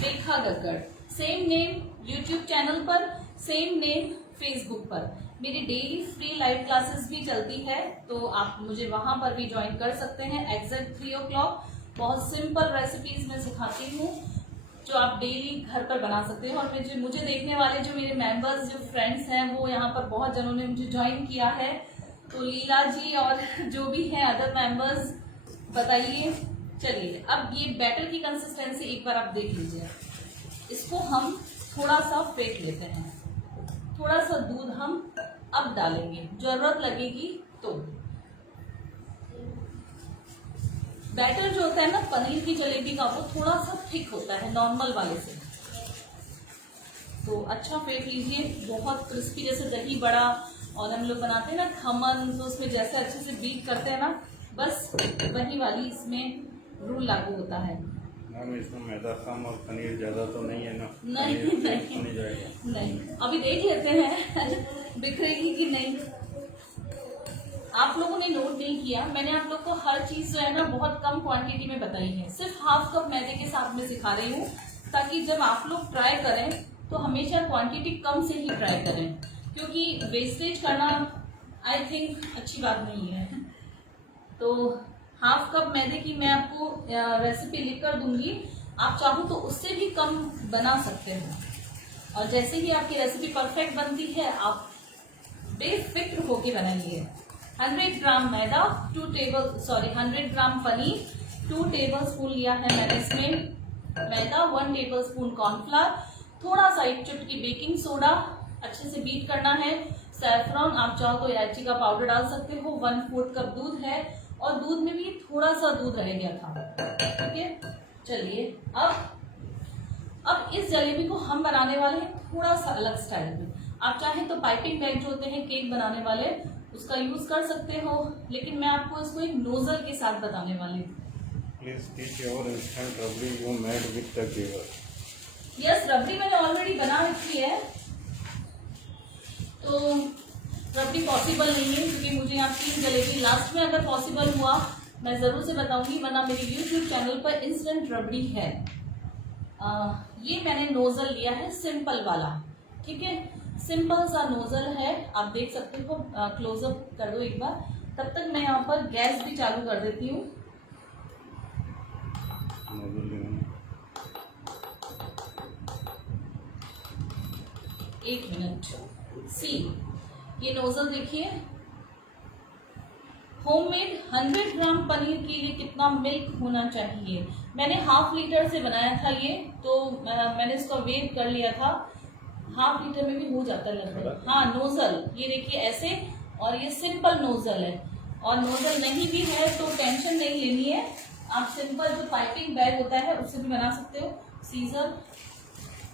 Rekha Gaggad, same name YouTube channel पर, सेम नेम फेसबुक पर। मेरी डेली फ्री लाइव क्लासेस भी चलती है, तो आप मुझे वहां पर भी ज्वाइन कर सकते हैं एग्जैक्ट 3 o'clock। बहुत सिंपल रेसिपीज मैं सिखाती हूँ जो आप डेली घर पर बना सकते हो। और मुझे देखने वाले जो मेरे मेंबर्स, जो फ्रेंड्स हैं, वो यहाँ पर बहुत जनों ने मुझे ज्वाइन किया है। तो लीला जी और जो भी हैं अदर मेंबर्स, बताइए। चलिए, अब ये बैटर की कंसिस्टेंसी एक बार आप देख लीजिए। इसको हम थोड़ा सा फेंट लेते हैं, थोड़ा सा दूध हम अब डालेंगे, जरूरत लगेगी तो। बैटर जो होता है ना पनीर की जलेबी का, वो थोड़ा सा थिक होता है नॉर्मल वाले से। तो अच्छा फेंट लीजिए, बहुत क्रिस्पी, जैसे दही बड़ा और हम लोग बनाते हैं ना खमन, तो उसमें जैसे अच्छे से बीट करते हैं ना, बस वही वाली इसमें रूल लागू होता है। मैम इसमें मैदा कम और पनीर ज्यादा तो नहीं है ना? नहीं नहीं जाएगा। नहीं, अभी देख लेते हैं बिखरेगी कि नहीं। आप लोगों ने नोट नहीं किया, मैंने आप लोग को हर चीज जो है ना बहुत कम क्वांटिटी में बताई है, सिर्फ ½ कप मैदे के साथ में सिखा रही हूँ, ताकि जब आप लोग ट्राई करें तो हमेशा क्वांटिटी कम से ही ट्राई करें, क्योंकि वेस्टेज करना आई थिंक अच्छी बात नहीं है। तो ½ कप मैदे की मैं आपको रेसिपी लिख कर दूंगी, आप चाहो तो उससे भी कम बना सकते हो। और जैसे ही आपकी रेसिपी परफेक्ट बनती है, आप बेफिक्र होके बनाइए। 100 ग्राम मैदा, 100 ग्राम पनीर, 2 टेबलस्पून लिया है मैंने इसमें मैदा, 1 टेबलस्पून कॉर्नफ्लावर, थोड़ा सा 1 चुटकी बेकिंग सोडा, अच्छे से बीट करना है। सैफरॉन, आप चाहो तो इलायची का पाउडर डाल सकते हो। 1/4 कप दूध है, और दूध में भी थोड़ा सा दूध रह गया था, ठीक है। चलिए, अब इस जलेबी को हम बनाने वाले हैं थोड़ा सा अलग स्टाइल में। आप चाहें तो पाइपिंग बैग जो होते हैं केक बनाने वाले, उसका यूज कर सकते हो, लेकिन मैं आपको इसको एक नोजल के साथ बताने वाली हूँ। Please teach your instant rabdi you made with the giver. Yes, rabri मैंने ऑलरेडी बना रखी है, तो रबड़ी पॉसिबल नहीं है क्योंकि मुझे यहाँ 3 जलेबी लास्ट में अगर पॉसिबल हुआ मैं ज़रूर से बताऊंगी, वरना मेरे YouTube चैनल पर इंस्टेंट रबड़ी है। ये मैंने नोज़ल लिया है सिंपल वाला, ठीक है, सिंपल सा नोज़ल है, आप देख सकते हो। क्लोजअप कर दो एक बार, तब तक मैं यहाँ पर गैस भी चालू कर देती हूँ। एक मिनट। सी, ये नोजल देखिए, होममेड 100 ग्राम पनीर के लिए कितना मिल्क होना चाहिए। मैंने ½ लीटर से बनाया था ये, तो मैंने इसका वेट कर लिया था, ½ लीटर में भी हो जाता है लगभग। हाँ, नोजल ये देखिए ऐसे, और ये सिंपल नोजल है, और नोजल नहीं भी है तो टेंशन नहीं लेनी है, आप सिंपल जो पाइपिंग बैग होता है उससे भी बना सकते हो। सीजर,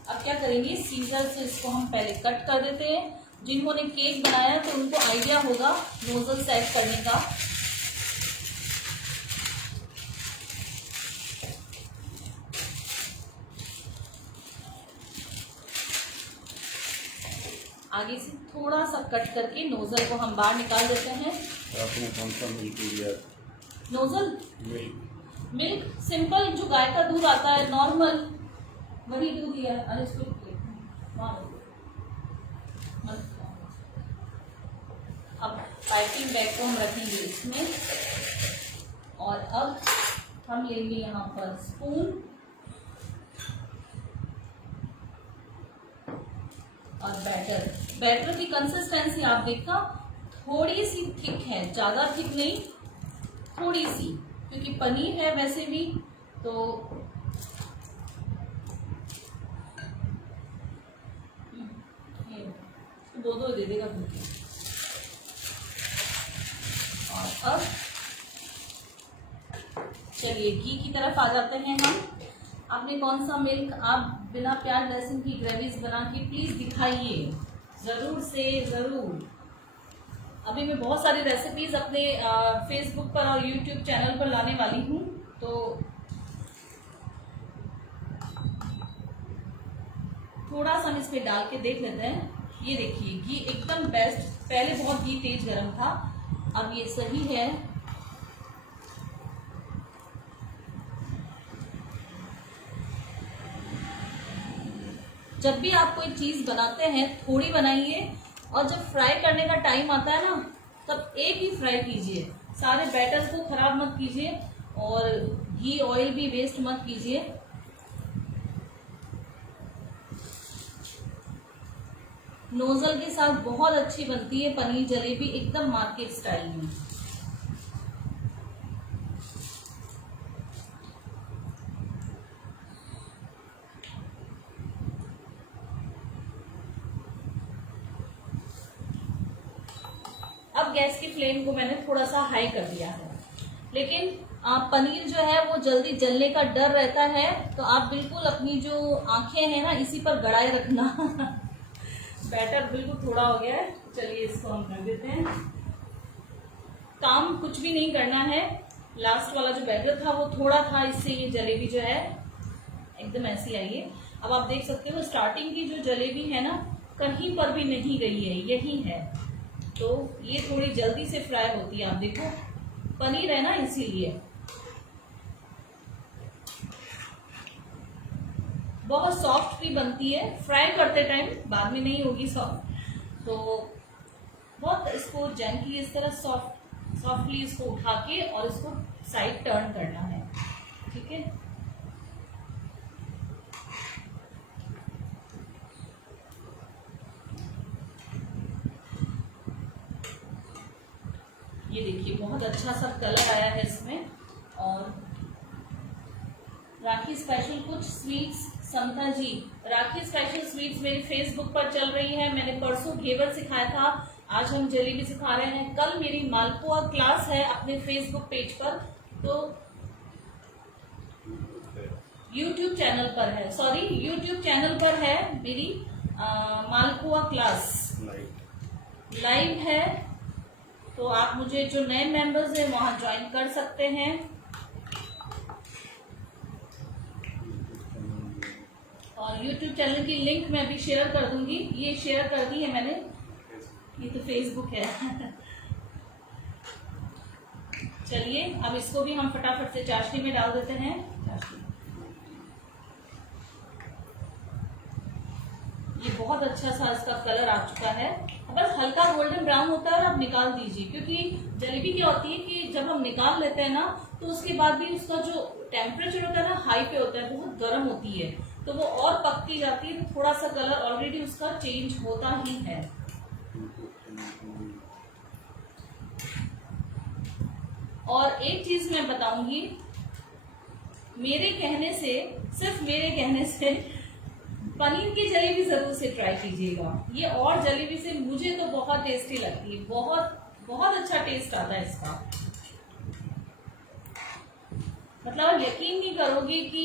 अब क्या करेंगे, सीजर से इसको हम पहले कट कर देते हैं। जिन्होंने केक बनाया है तो उनको आइडिया होगा नोजल सेट करने का। आगे से थोड़ा सा कट करके नोजल को हम बाहर निकाल देते हैं। आपने कौन सा मिल्क लिया? नोजल मिल्क सिंपल जो गाय का दूध आता है नॉर्मल, वही दूध लिया। अरे इसको अब पाइपिंग बैग को हम रखेंगे इसमें, और अब हम लेंगे यहाँ पर स्पून और बैटर की कंसिस्टेंसी आप देखना, थोड़ी सी थिक है, ज्यादा थिक नहीं, थोड़ी सी, क्योंकि पनीर है वैसे भी, तो दो दे देगा भूखे। और अब चलिए घी की तरफ आ जाते हैं हम। आपने कौन सा मिल्क, आप बिना प्याज लहसुन की ग्रेवीज बना के प्लीज दिखाइए, जरूर से जरूर। अभी मैं बहुत सारी रेसिपीज अपने फेसबुक पर और यूट्यूब चैनल पर लाने वाली हूँ, तो थोड़ा सा हम इस पे डाल के देख लेते हैं। ये देखिए घी एकदम बेस्ट, पहले बहुत घी तेज गरम था, अब ये सही है। जब भी आप कोई चीज बनाते हैं थोड़ी बनाइए, और जब फ्राई करने का टाइम आता है ना, तब एक ही फ्राई कीजिए, सारे बैटर को खराब मत कीजिए, और घी ऑयल भी वेस्ट मत कीजिए। नोजल के साथ बहुत अच्छी बनती है पनीर जलेबी, एकदम मार्केट स्टाइल में। अब गैस की फ्लेम को मैंने थोड़ा सा हाई कर दिया है, लेकिन पनीर जो है वो जल्दी जलने का डर रहता है, तो आप बिल्कुल अपनी जो आंखें हैं ना इसी पर गड़ाए रखना। बैटर बिल्कुल थोड़ा हो गया है, चलिए इसको हम कर देते हैं। काम कुछ भी नहीं करना है, लास्ट वाला जो बैटर था वो थोड़ा था, इससे ये जलेबी जो है एकदम ऐसी आई है। अब आप देख सकते हो स्टार्टिंग की जो जलेबी है ना, कहीं पर भी नहीं गई है, यही है, तो ये थोड़ी जल्दी से फ्राई होती है। आप देखो पनीर है ना, इसीलिए बहुत सॉफ्ट भी बनती है फ्राई करते टाइम, बाद में नहीं होगी सॉफ्ट। तो बहुत इसको जेंटली इस तरह सॉफ्टली इसको उठा के और इसको साइड टर्न करना है, ठीक है। ये देखिए बहुत अच्छा सा कलर आया है इसमें। और राखी स्पेशल कुछ स्वीट्स, समता जी राखी स्पेशल स्वीट्स मेरी फेसबुक पर चल रही है। मैंने परसों घेवर सिखाया था, आज हम जलेबी सिखा रहे हैं। कल मेरी मालपुआ क्लास है अपने फेसबुक पेज पर, तो यूट्यूब चैनल पर है, सॉरी यूट्यूब चैनल पर है मेरी मालपुआ क्लास लाइव है, तो आप मुझे जो नए मेंबर्स हैं वहां ज्वाइन कर सकते हैं। और YouTube चैनल की लिंक मैं भी शेयर कर दूंगी। ये शेयर कर दी है मैंने, ये तो फेसबुक है। चलिए अब इसको भी हम फटाफट से चाशनी में डाल देते हैं। ये बहुत अच्छा सा इसका कलर आ चुका है, बस हल्का गोल्डन ब्राउन होता है और आप निकाल दीजिए, क्योंकि जलेबी क्या होती है कि जब हम निकाल लेते हैं ना तो उसके बाद भी उसका जो टेम्परेचर होता है ना हाई पे होता है, बहुत गर्म होती है, तो वो और पकती जाती है, तो थोड़ा सा कलर ऑलरेडी उसका चेंज होता ही है। और एक चीज मैं बताऊंगी, मेरे कहने से, सिर्फ मेरे कहने से पनीर की जलेबी जरूर से ट्राई कीजिएगा। ये और जलेबी से मुझे तो बहुत टेस्टी लगती है, बहुत बहुत अच्छा टेस्ट आता है इसका। मतलब यकीन नहीं करोगे कि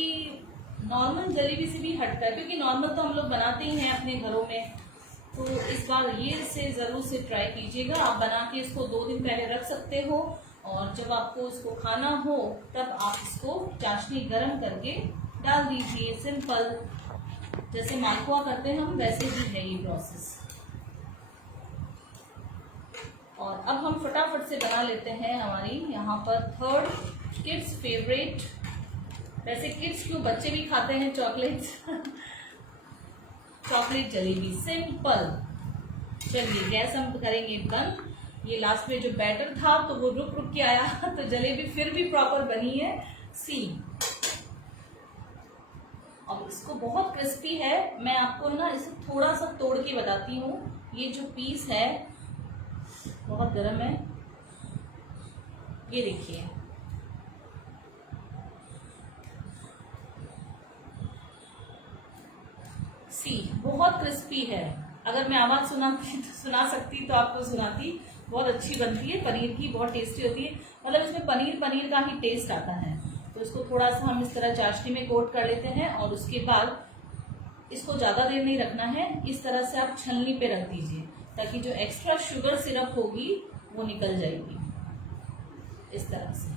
नॉर्मल जलेबी से भी हटता है, क्योंकि नॉर्मल तो हम लोग बनाते ही हैं अपने घरों में, तो इस बार ये से जरूर से ट्राई कीजिएगा। आप बना के इसको 2 दिन पहले रख सकते हो, और जब आपको इसको खाना हो तब आप इसको चाशनी गर्म करके डाल दीजिए। सिंपल, जैसे मालपुआ करते हैं हम, वैसे ही है ये प्रोसेस। और अब हम फटाफट से बना लेते हैं हमारी यहाँ पर थर्ड किड्स फेवरेट। वैसे किड्स क्यों, बच्चे भी खाते हैं चॉकलेट्स। Chocolate jalebi simple. चलिए गैस हम करेंगे बंद। ये लास्ट में जो बैटर था तो वो रुक रुक के आया, तो जलेबी फिर भी प्रॉपर बनी है। सी, अब इसको बहुत क्रिस्पी है। मैं आपको ना इसे थोड़ा सा तोड़ के बताती हूँ। ये जो पीस है बहुत गर्म है, ये देखिए, सी बहुत क्रिस्पी है। अगर मैं आवाज सुना सकती तो आपको सुनाती। बहुत अच्छी बनती है, पनीर की बहुत टेस्टी होती है। मतलब इसमें पनीर का ही टेस्ट आता है। तो इसको थोड़ा सा हम इस तरह चाशनी में कोट कर लेते हैं, और उसके बाद इसको ज़्यादा देर नहीं रखना है। इस तरह से आप छलनी पे रख दीजिए, ताकि जो एक्स्ट्रा शुगर सिरप होगी वो निकल जाएगी इस तरह से।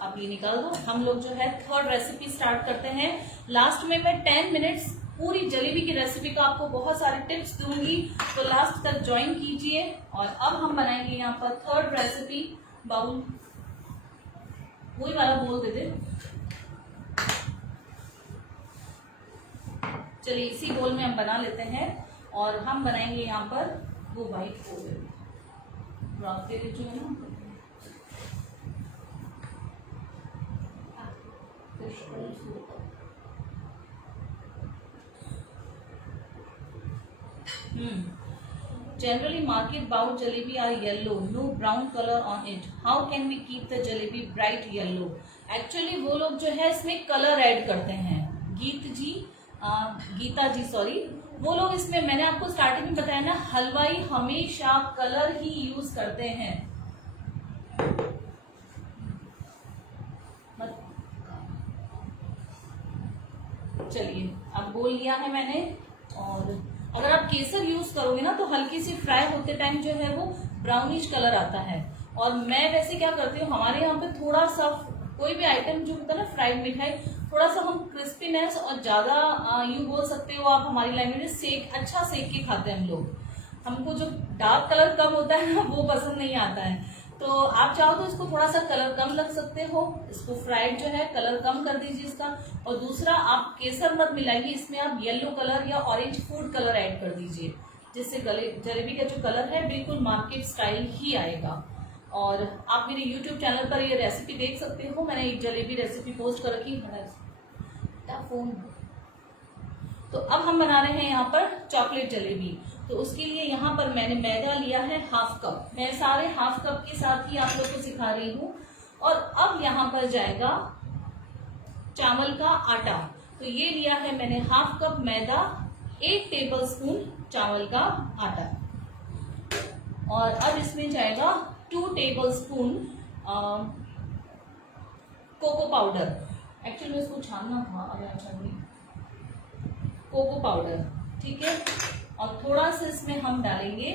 आप ये निकाल दो। हम लोग जो है थर्ड रेसिपी स्टार्ट करते हैं। लास्ट में मैं 10 मिनट्स पूरी जलेबी की रेसिपी का आपको बहुत सारे टिप्स दूंगी, तो लास्ट तक ज्वाइन कीजिए। और अब हम बनाएंगे यहाँ पर थर्ड रेसिपी। बाउल वही वाला बोल देते, चलिए इसी बोल में हम बना लेते हैं। और हम बनाएंगे यहाँ पर वो वाइट जो है ना, Generally, market bound jalebi are yellow, no brown color on it. How can we keep the jalebi bright yellow? Actually, वो लोग जो है इसमें कलर ऐड करते हैं। गीता जी सॉरी, वो लोग इसमें, मैंने आपको स्टार्टिंग में बताया ना, हलवाई हमेशा कलर ही यूज करते हैं। चलिए अब बोल लिया है मैंने। और अगर आप केसर यूज करोगे ना तो हल्की सी फ्राई होते टाइम जो है वो ब्राउनिश कलर आता है। और मैं वैसे क्या करती हूँ, हमारे यहाँ पे थोड़ा सा कोई भी आइटम जो होता है ना फ्राइड मिठाई, थोड़ा सा हम क्रिस्पीनेस और ज्यादा यूं बोल सकते हो आप हमारी लैंग्वेज में, सेक अच्छा सेक के खाते हैं हम लोग। हमको जो डार्क कलर कम होता है ना वो पसंद नहीं आता है। तो आप चाहो तो इसको थोड़ा सा कलर कम लग सकते हो, इसको फ्राइड जो है कलर कम कर दीजिए इसका। और दूसरा, आप केसर मत मिलाइए इसमें, आप येलो कलर या ऑरेंज फूड कलर ऐड कर दीजिए, जिससे जलेबी का जो कलर है बिल्कुल मार्केट स्टाइल ही आएगा। और आप मेरे YouTube चैनल पर ये रेसिपी देख सकते हो, मैंने एक जलेबी रेसिपी पोस्ट कर रखी है। फोन तो अब हम बना रहे हैं यहाँ पर चॉकलेट जलेबी। तो उसके लिए यहाँ पर मैंने मैदा लिया है 1/2 कप। मैं सारे 1/2 कप के साथ ही आप लोग को सिखा रही हूँ। और अब यहाँ पर जाएगा चावल का आटा। तो ये लिया है मैंने 1/2 कप मैदा, 1 टेबलस्पून चावल का आटा। और अब इसमें जाएगा 2 टेबलस्पून कोको पाउडर। एक्चुअली में इसको छानना था, अगर कोको पाउडर, ठीक है। और थोड़ा सा इसमें हम डालेंगे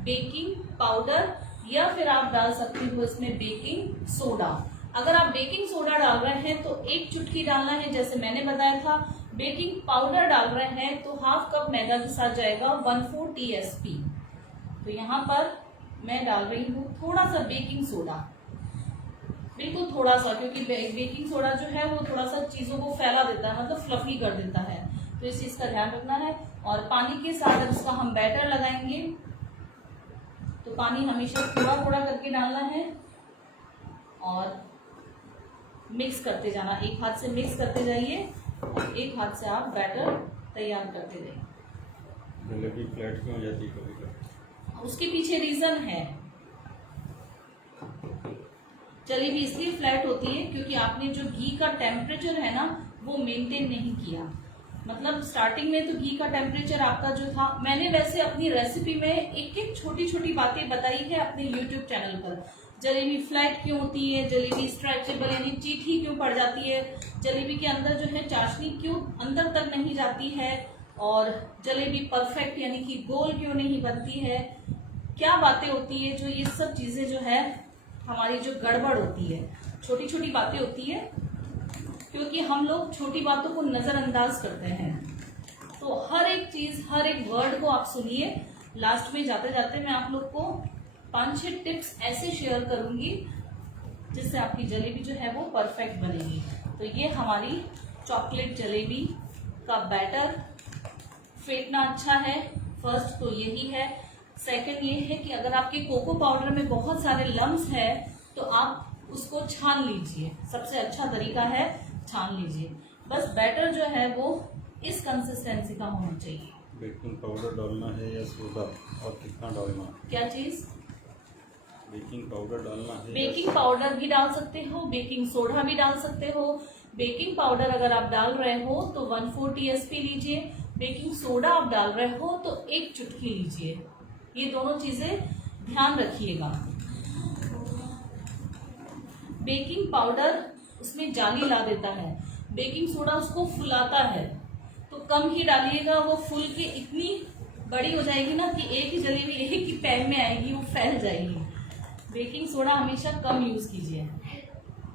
बेकिंग पाउडर, या फिर आप डाल सकते हो इसमें बेकिंग सोडा। अगर आप बेकिंग सोडा डाल रहे हैं तो 1 चुटकी डालना है, जैसे मैंने बताया था। बेकिंग पाउडर डाल रहे हैं तो हाफ कप मैदा के साथ जाएगा 1/4 TSP। तो यहाँ पर मैं डाल रही हूँ थोड़ा सा बेकिंग सोडा, बिल्कुल थोड़ा सा, क्योंकि बेकिंग सोडा जो है वो थोड़ा सा चीजों को फैला देता है, मतलब फ्लफी कर देता है, तो इस चीज का ध्यान रखना है। और पानी के साथ जब इसका हम बैटर लगाएंगे तो पानी हमेशा थोड़ा थोड़ा करके डालना है और मिक्स करते जाना। एक हाथ से मिक्स करते जाइए और एक हाथ से आप बैटर तैयार करते जाइए। जलेबी फ्लैट क्यों हो जाती है कभी कभी? उसके पीछे रीजन है। जलेबी इसलिए फ्लैट होती है क्योंकि आपने जो घी का टेम्परेचर है ना वो मेंटेन नहीं किया। मतलब स्टार्टिंग में तो घी का टेम्परेचर आपका जो था, मैंने वैसे अपनी रेसिपी में एक एक छोटी छोटी बातें बताई है अपने यूट्यूब चैनल पर। जलेबी फ्लैट क्यों होती है, जलेबी स्ट्रेचेबल यानी चीठी क्यों पड़ जाती है, जलेबी के अंदर जो है चाशनी क्यों अंदर तक नहीं जाती है, और जलेबी परफेक्ट यानी कि गोल क्यों नहीं बनती है, क्या बातें होती है, जो ये सब चीजें जो है हमारी जो गड़बड़ होती है, छोटी छोटी बातें होती है, क्योंकि हम लोग छोटी बातों को नजरअंदाज करते हैं। तो हर एक चीज, हर एक वर्ड को आप सुनिए। लास्ट में जाते जाते मैं आप लोग को 5-6 टिप्स ऐसे शेयर करूंगी जिससे आपकी जलेबी जो है वो परफेक्ट बनेगी। तो ये हमारी चॉकलेट जलेबी का बैटर फेंटना अच्छा है, फर्स्ट तो यही है। सेकंड ये है कि अगर आपके कोको पाउडर में बहुत सारे लम्स है तो आप उसको छान लीजिए, सबसे अच्छा तरीका है छान लीजिए। बस बैटर जो है वो इस कंसिस्टेंसी का होना चाहिए। बेकिंग पाउडर डालना है या सोडा, और कितना डालना है? क्या चीज? बेकिंग पाउडर डालना है? बेकिंग पाउडर भी डाल सकते हो, बेकिंग सोडा भी डाल सकते हो। बेकिंग पाउडर अगर आप डाल रहे हो तो 1/4 TSP लीजिए, बेकिंग सोडा आप डाल रहे हो तो 1 चुटकी लीजिए। ये दोनों चीजें ध्यान रखिएगा। बेकिंग पाउडर उसमें जाली ला देता है, बेकिंग सोडा उसको फुलाता है, तो कम ही डालिएगा। वो फूल के इतनी बड़ी हो जाएगी ना कि एक ही जलेबी एक ही पैन में आएगी, वो फैल जाएगी। बेकिंग सोडा हमेशा कम यूज कीजिए।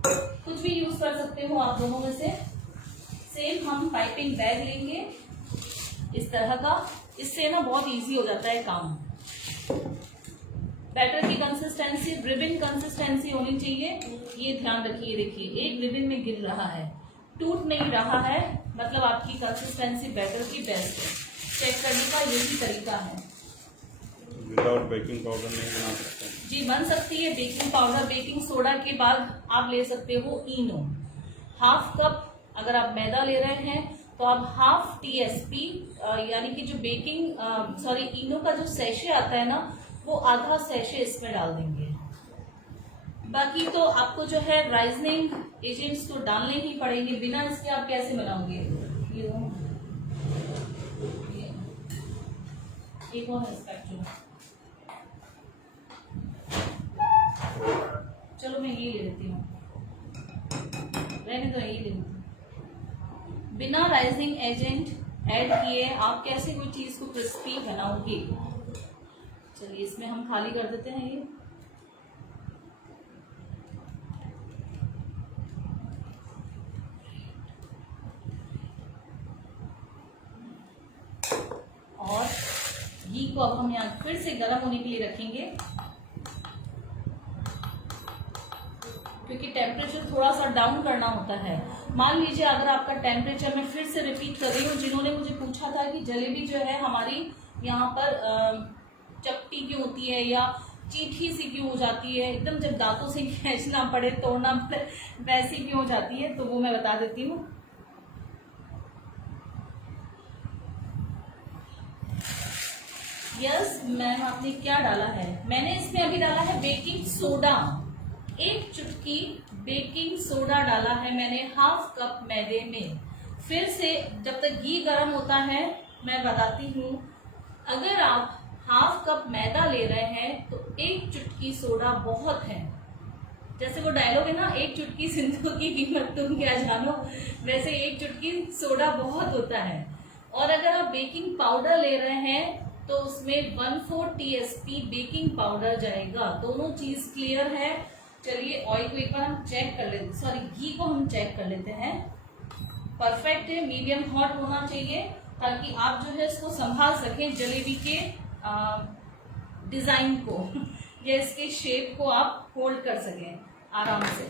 कुछ भी यूज कर सकते हो आप दोनों में से। सेम हम पाइपिंग बैग लेंगे इस तरह का, इससे ना बहुत इजी हो जाता है काम। बैटर की कंसिस्टेंसी रिबन कंसिस्टेंसी होनी चाहिए, ये ध्यान रखिए। देखिए एक रिबन में गिर रहा है, टूट नहीं रहा है, मतलब आपकी कंसिस्टेंसी बैटर की बेस्ट है। चेक करने का यही तरीका है। विदाउट बेकिंग पाउडर नहीं बना सकते? जी बन सकती है। बेकिंग पाउडर, बेकिंग सोडा के बाद आप ले सकते हो इनो। हाफ कप अगर आप मैदा ले रहे हैं तो आप हाफ TSP यानी कि जो इनो का जो सैशे आता है ना, वो आधा सैशे इसमें डाल देंगे। बाकी तो आपको जो है राइजनिंग एजेंट्स तो डालने ही पड़ेंगे, बिना इसके आप कैसे बनाओगे। ये कौन है स्पैचुला? चलो मैं ये ले लेती हूँ, रहने दो, ये ले लेती हूँ। बिना राइजनिंग एजेंट ऐड किए आप कैसे कोई चीज को क्रिस्पी बनाओगे। चलिए इसमें हम खाली कर देते हैं ये। और घी को अब हम यहाँ फिर से गर्म होने के लिए रखेंगे, क्योंकि टेम्परेचर थोड़ा सा डाउन करना होता है। मान लीजिए अगर आपका टेम्परेचर, मैं फिर से रिपीट कर रही हूँ, जिन्होंने मुझे पूछा था कि जलेबी जो है हमारी यहाँ पर चपटी क्यों होती है या चीठी सी क्यों हो जाती है, एकदम जब दांतों से खींचना पड़े, तोड़ना पड़े, वैसी क्यों हो जाती है, तो वो मैं बता देती हूँ। यस मैम, आपने क्या डाला है? मैंने इसमें अभी डाला है बेकिंग सोडा, 1 चुटकी बेकिंग सोडा डाला है मैंने हाफ कप मैदे में। फिर से जब तक घी गर्म होता है मैं बताती हूँ, अगर आप हाफ कप मैदा ले रहे हैं तो 1 चुटकी सोडा बहुत है। जैसे वो डायलॉग है ना, 1 चुटकी सिंदूर की कीमत तुम क्या जानो, वैसे 1 चुटकी सोडा बहुत होता है। और अगर आप बेकिंग पाउडर ले रहे हैं तो उसमें 1/4 TSP बेकिंग पाउडर जाएगा। दोनों चीज क्लियर है। चलिए ऑयल को एक बार हम चेक कर लेते, सॉरी घी को हम चेक कर लेते हैं। परफेक्ट है, मीडियम हॉट होना चाहिए ताकि आप जो है इसको संभाल सकें, जलेबी के डिजाइन को या इसके शेप को आप होल्ड कर सकें आराम से।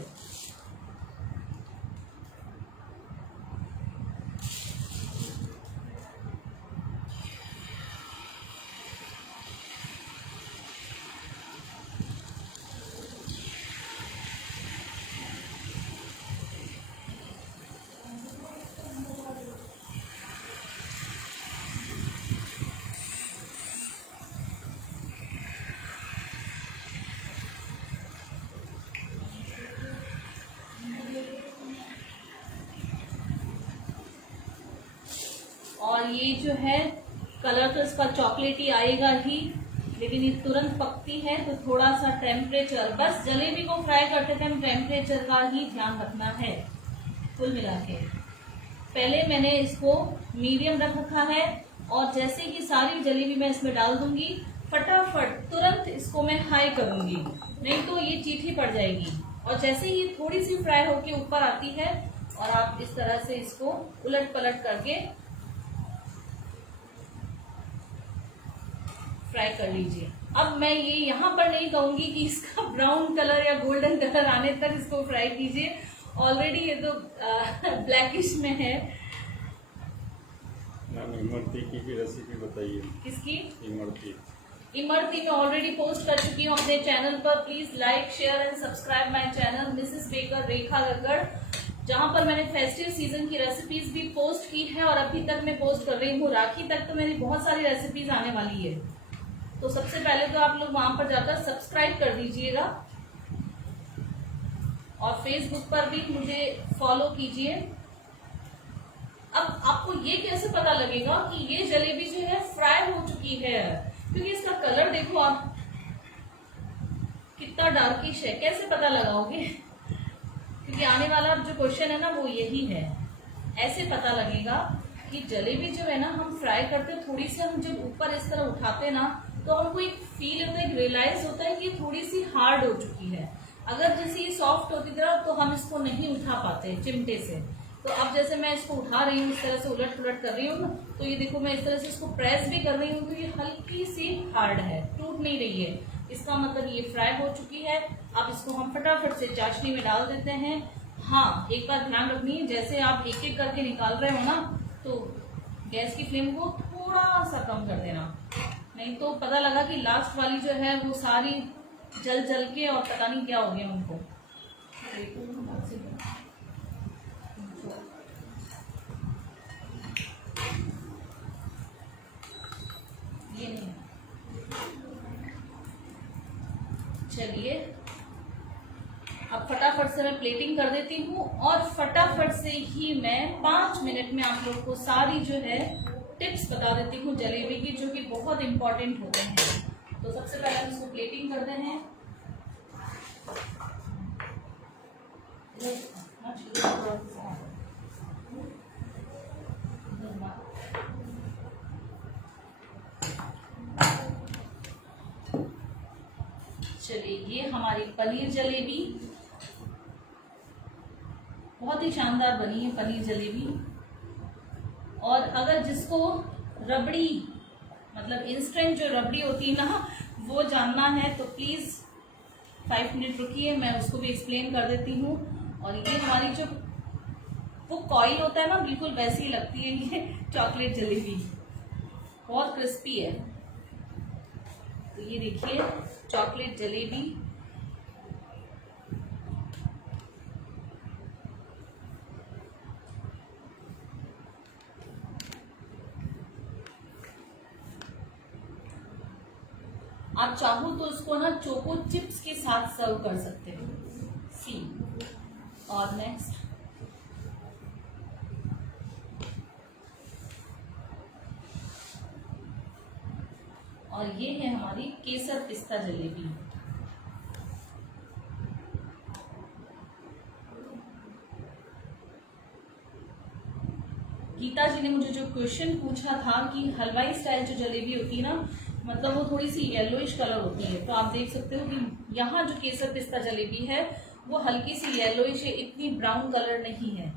और ये जो है कलर तो इसका चॉकलेटी आएगा ही, लेकिन ये तुरंत पकती है तो थोड़ा सा टेम्परेचर, बस जलेबी को फ्राई करते टाइम टेम्परेचर का ही ध्यान रखना है। कुल मिला के पहले मैंने इसको मीडियम रख रखा है और जैसे कि सारी जलेबी मैं इसमें डाल दूंगी फटाफट तुरंत इसको मैं हाई करूंगी, नहीं तो ये चीठी पड़ जाएगी। और जैसे ही थोड़ी सी फ्राई होके ऊपर आती है और आप इस तरह से इसको उलट पलट करके फ्राई कर लीजिए। अब मैं ये यहाँ पर नहीं कहूंगी कि इसका ब्राउन कलर या गोल्डन कलर आने तक इसको फ्राई कीजिए, ऑलरेडी ये तो ब्लैकिश में है। मैम इमरती की भी रेसिपी बताइए। किसकी? इमरती। इमरती में ऑलरेडी पोस्ट कर चुकी हूँ अपने चैनल पर। Please like share and subscribe my channel Mrs Baker Rekha Gaggad, जहां पर मैंने फेस्टिव सीजन की रेसिपीज भी पोस्ट की है और अभी तक मैं पोस्ट कर रही हूँ। राखी तक तो मेरी बहुत सारी रेसिपीज आने वाली है, तो सबसे पहले तो आप लोग वहां पर जाकर सब्सक्राइब कर दीजिएगा और फेसबुक पर भी मुझे फॉलो कीजिए। अब आपको ये कैसे पता लगेगा कि ये जलेबी जो है फ्राई हो चुकी है, क्योंकि इसका कलर देखो आप कितना डार्किश है, कैसे पता लगाओगे? क्योंकि आने वाला जो क्वेश्चन है ना वो यही है। ऐसे पता लगेगा कि जलेबी जो है ना हम फ्राई करते हैं, थोड़ी सी हम जब ऊपर इस तरह उठाते हैं ना तो हमको एक फील होता है, एक रियलाइज होता है कि ये थोड़ी सी हार्ड हो चुकी है। अगर जैसे ये सॉफ्ट होती तरह तो हम इसको नहीं उठा पाते चिमटे से। तो अब जैसे मैं इसको उठा रही हूँ, इस तरह से उलट पुलट कर रही हूँ ना, तो ये देखो मैं इस तरह से इसको प्रेस भी कर रही हूँ तो ये हल्की सी हार्ड है, टूट नहीं रही है। इसका मतलब ये फ्राई हो चुकी है। अब इसको हम फटाफट से चाशनी में डाल देते हैं। हाँ, एक बात ध्यान रखनी है, जैसे आप एक एक करके निकाल रहे हो ना तो गैस की फ्लेम को थोड़ा सा कम कर देना, नहीं तो पता लगा कि लास्ट वाली जो है वो सारी जल जल के और पता नहीं क्या हो गया उनको। ये नहीं, चलिए अब फटाफट से मैं प्लेटिंग कर देती हूँ और फटाफट से ही मैं 5 मिनट में आप लोग को सारी जो है टिप्स बता देती हूँ जलेबी की, जो कि बहुत इंपॉर्टेंट होते हैं। तो सबसे पहले हम इसको प्लेटिंग करते हैं। चलिए, ये हमारी पनीर जलेबी बहुत ही शानदार बनी है पनीर जलेबी। और अगर जिसको रबड़ी मतलब इंस्टेंट जो रबड़ी होती है ना वो जानना है तो प्लीज 5 मिनट रुकिए, मैं उसको भी एक्सप्लेन कर देती हूँ। और ये हमारी जो वो कॉइल होता है ना बिल्कुल वैसी ही लगती है ये चॉकलेट जलेबी, बहुत क्रिस्पी है। तो ये देखिए चॉकलेट जलेबी। आप चाहो तो इसको ना चोको चिप्स के साथ सर्व कर सकते हो। सी और नेक्स्ट और ये है हमारी केसर पिस्ता जलेबी। गीता जी ने मुझे जो क्वेश्चन पूछा था कि हलवाई स्टाइल जो जलेबी होती है ना, मतलब वो थोड़ी सी येलोइश कलर होती है, तो आप देख सकते हो कि यहाँ जो केसर पिस्ता जलेबी है वो हल्की सी येलोइश है, इतनी ब्राउन कलर नहीं है।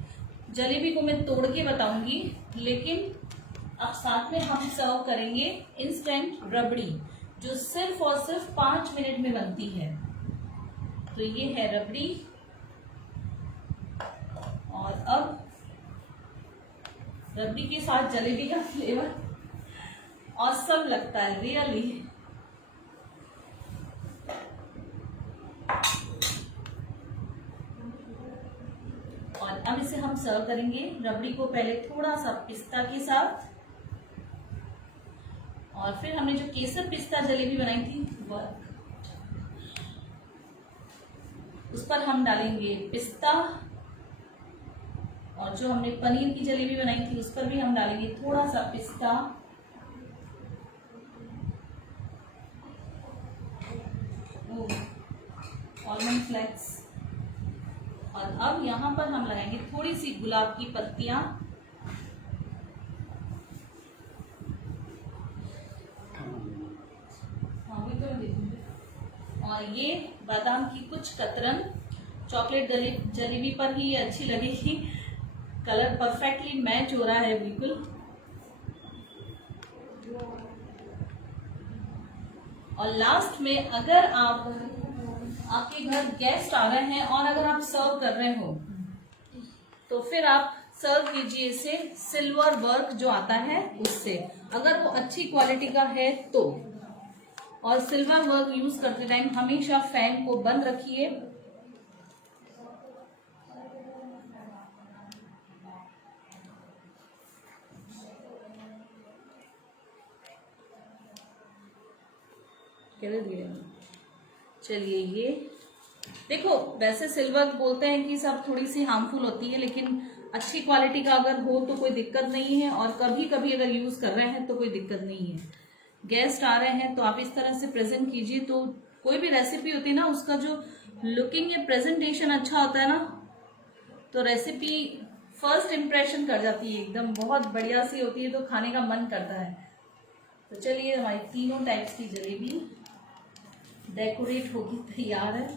जलेबी को मैं तोड़ के बताऊंगी, लेकिन अब साथ में हम सर्व करेंगे इंस्टेंट रबड़ी, जो सिर्फ और सिर्फ 5 मिनट में बनती है। तो ये है रबड़ी, और अब रबड़ी के साथ जलेबी का फ्लेवर ऑसम लगता है रियली। और अब इसे हम सर्व करेंगे रबड़ी को पहले थोड़ा सा पिस्ता के साथ, और फिर हमने जो केसर पिस्ता जलेबी बनाई थी वह, उस पर हम डालेंगे पिस्ता, और जो हमने पनीर की जलेबी बनाई थी उस पर भी हम डालेंगे थोड़ा सा पिस्ता, आलमंड फ्लेक्स, और अब यहाँ पर हम लगाएंगे थोड़ी सी गुलाब की पत्तियां, और ये बादाम की कुछ कतरन। चॉकलेट जलेबी पर ही ये अच्छी लगेगी, कलर परफेक्टली मैच हो रहा है बिल्कुल। और लास्ट में अगर आपके घर गेस्ट आ रहे हैं और अगर आप सर्व कर रहे हो तो फिर आप सर्व कीजिए इसे सिल्वर वर्क जो आता है उससे, अगर वो अच्छी क्वालिटी का है तो। और सिल्वर वर्क यूज करते टाइम हमेशा फैन को बंद रखिए। चलिए, ये देखो, वैसे सिल्वर बोलते हैं कि सब थोड़ी सी हार्मफुल होती है, लेकिन अच्छी क्वालिटी का अगर हो तो कोई दिक्कत नहीं है, और कभी कभी अगर यूज कर रहे हैं तो कोई दिक्कत नहीं है। गेस्ट आ रहे हैं तो आप इस तरह से प्रेजेंट कीजिए। तो कोई भी रेसिपी होती है ना, उसका जो लुकिंग या प्रेजेंटेशन अच्छा होता है ना, तो रेसिपी फर्स्ट इम्प्रेशन कर जाती है, एकदम बहुत बढ़िया सी होती है, तो खाने का मन करता है। तो चलिए, हमारी तीनों टाइप्स की जलेबी डेकोरेट होगी तैयार है।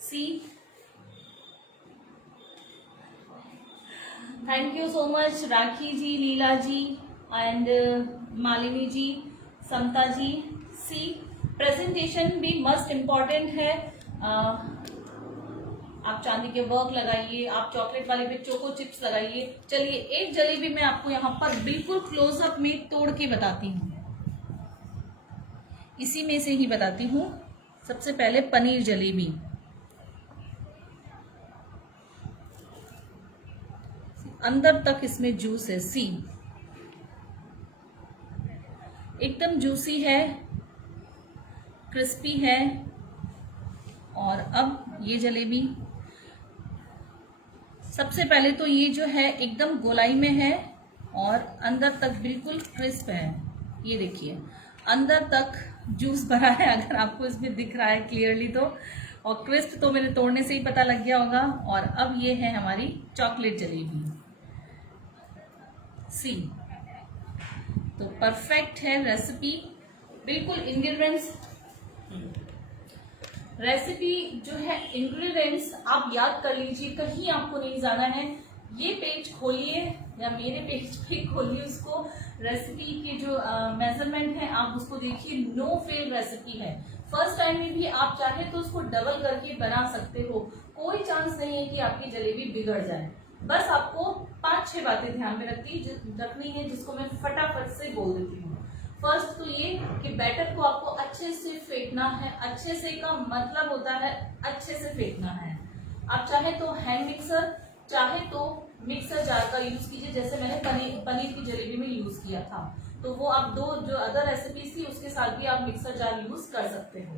See, thank you so much Rakhi ji, Leela ji and Malini ji, Samta ji. See, presentation भी मस्ट इम्पॉर्टेंट है। आप चांदी के वर्क लगाइए, आप चॉकलेट वाले पे चोको चिप्स लगाइए। चलिए, एक जलेबी मैं आपको यहाँ पर बिल्कुल क्लोजअप में तोड़ के बताती हूँ, इसी में से ही बताती हूँ। सबसे पहले पनीर जलेबी, अंदर तक इसमें जूस है। सी, एकदम जूसी है, क्रिस्पी है। और अब ये जलेबी, सबसे पहले तो ये जो है एकदम गोलाई में है और अंदर तक बिल्कुल क्रिस्प है। ये देखिए, अंदर तक जूस भरा है, अगर आपको इसमें दिख रहा है क्लियरली तो। और क्रिस्प तो मेरे तोड़ने से ही पता लग गया होगा। और अब ये है हमारी चॉकलेट जलेबी। सी, तो परफेक्ट है रेसिपी, बिल्कुल। इंग्रेडिएंट्स, रेसिपी जो है, इंग्रेडिएंट्स आप याद कर लीजिए, कहीं आपको नहीं जाना है। ये पेज खोलिए या मेरे पेज पे खोलिए उसको, रेसिपी के जो मेजरमेंट है आप उसको देखिए। नो फेल रेसिपी है, फर्स्ट टाइम में भी आप चाहे तो उसको डबल करके बना सकते हो। कोई चांस नहीं है कि आपकी जलेबी बिगड़ जाए। बस आपको 5-6 बातें ध्यान में रखनी है, जिसको मैं फटाफट से बोल देती हूँ। फर्स्ट तो ये कि बैटर को आपको अच्छे से फेंटना है। अच्छे से का मतलब होता है अच्छे से फेंटना है। आप चाहे तो हैंड मिक्सर, चाहे तो मिक्सर जार का यूज कीजिए, जैसे मैंने पनीर की जलेबी में यूज किया था। तो वो आप दो जो अदर रेसिपीज थी उसके साथ भी आप मिक्सर जार यूज कर सकते हो।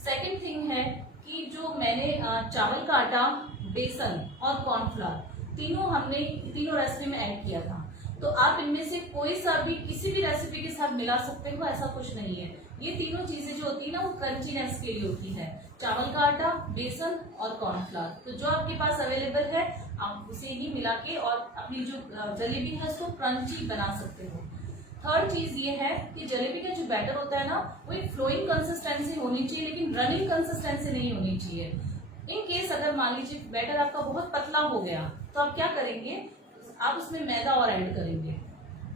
सेकेंड थिंग है कि जो मैंने चावल का आटा, बेसन और कॉर्नफ्लावर तीनों रेसिपी में ऐड किया था। तो आप इनमें से कोई सा भी किसी भी रेसिपी के साथ मिला सकते हो, ऐसा कुछ नहीं है। ये तीनों चीजें जो होती है ना, वो क्रंचीनेस के लिए होती है। चावल का आटा, बेसन और कॉर्नफ्लावर। तो जो आपके पास अवेलेबल है आप उसे ही मिला के और अपनी जो जलेबी है उसको क्रंची बना सकते हो। थर्ड चीज ये है कि जलेबी का जो बैटर होता है ना वो एक फ्लोइंग कंसिस्टेंसी होनी चाहिए, लेकिन रनिंग कंसिस्टेंसी नहीं होनी चाहिए। इन केस अगर मान लीजिए बैटर आपका बहुत पतला हो गया तो आप क्या करेंगे, आप उसमें मैदा और ऐड करेंगे,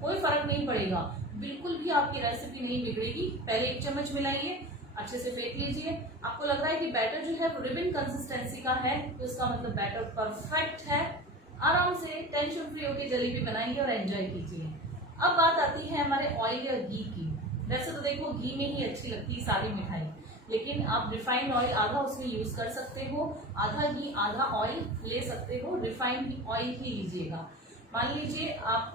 कोई फर्क नहीं पड़ेगा, बिल्कुल भी आपकी रेसिपी नहीं बिगड़ेगी। पहले 1 चम्मच मिलाइए, अच्छे से फेंट लीजिए। आपको लग रहा है कि बैटर जो है वो रिबन कंसिस्टेंसी का है तो इसका मतलब बैटर परफेक्ट है। आराम से टेंशन फ्री होकर जलेबी बनाइए और एंजॉय कीजिए। अब बात आती है हमारे ऑयल या घी की। वैसे तो देखो घी में ही अच्छी लगती है सारी मिठाई, लेकिन आप रिफाइंड ऑयल आधा उसमें यूज कर सकते हो, आधा घी आधा ऑयल ले सकते हो। रिफाइंड ऑयल ही लीजिएगा। मान लीजिए आप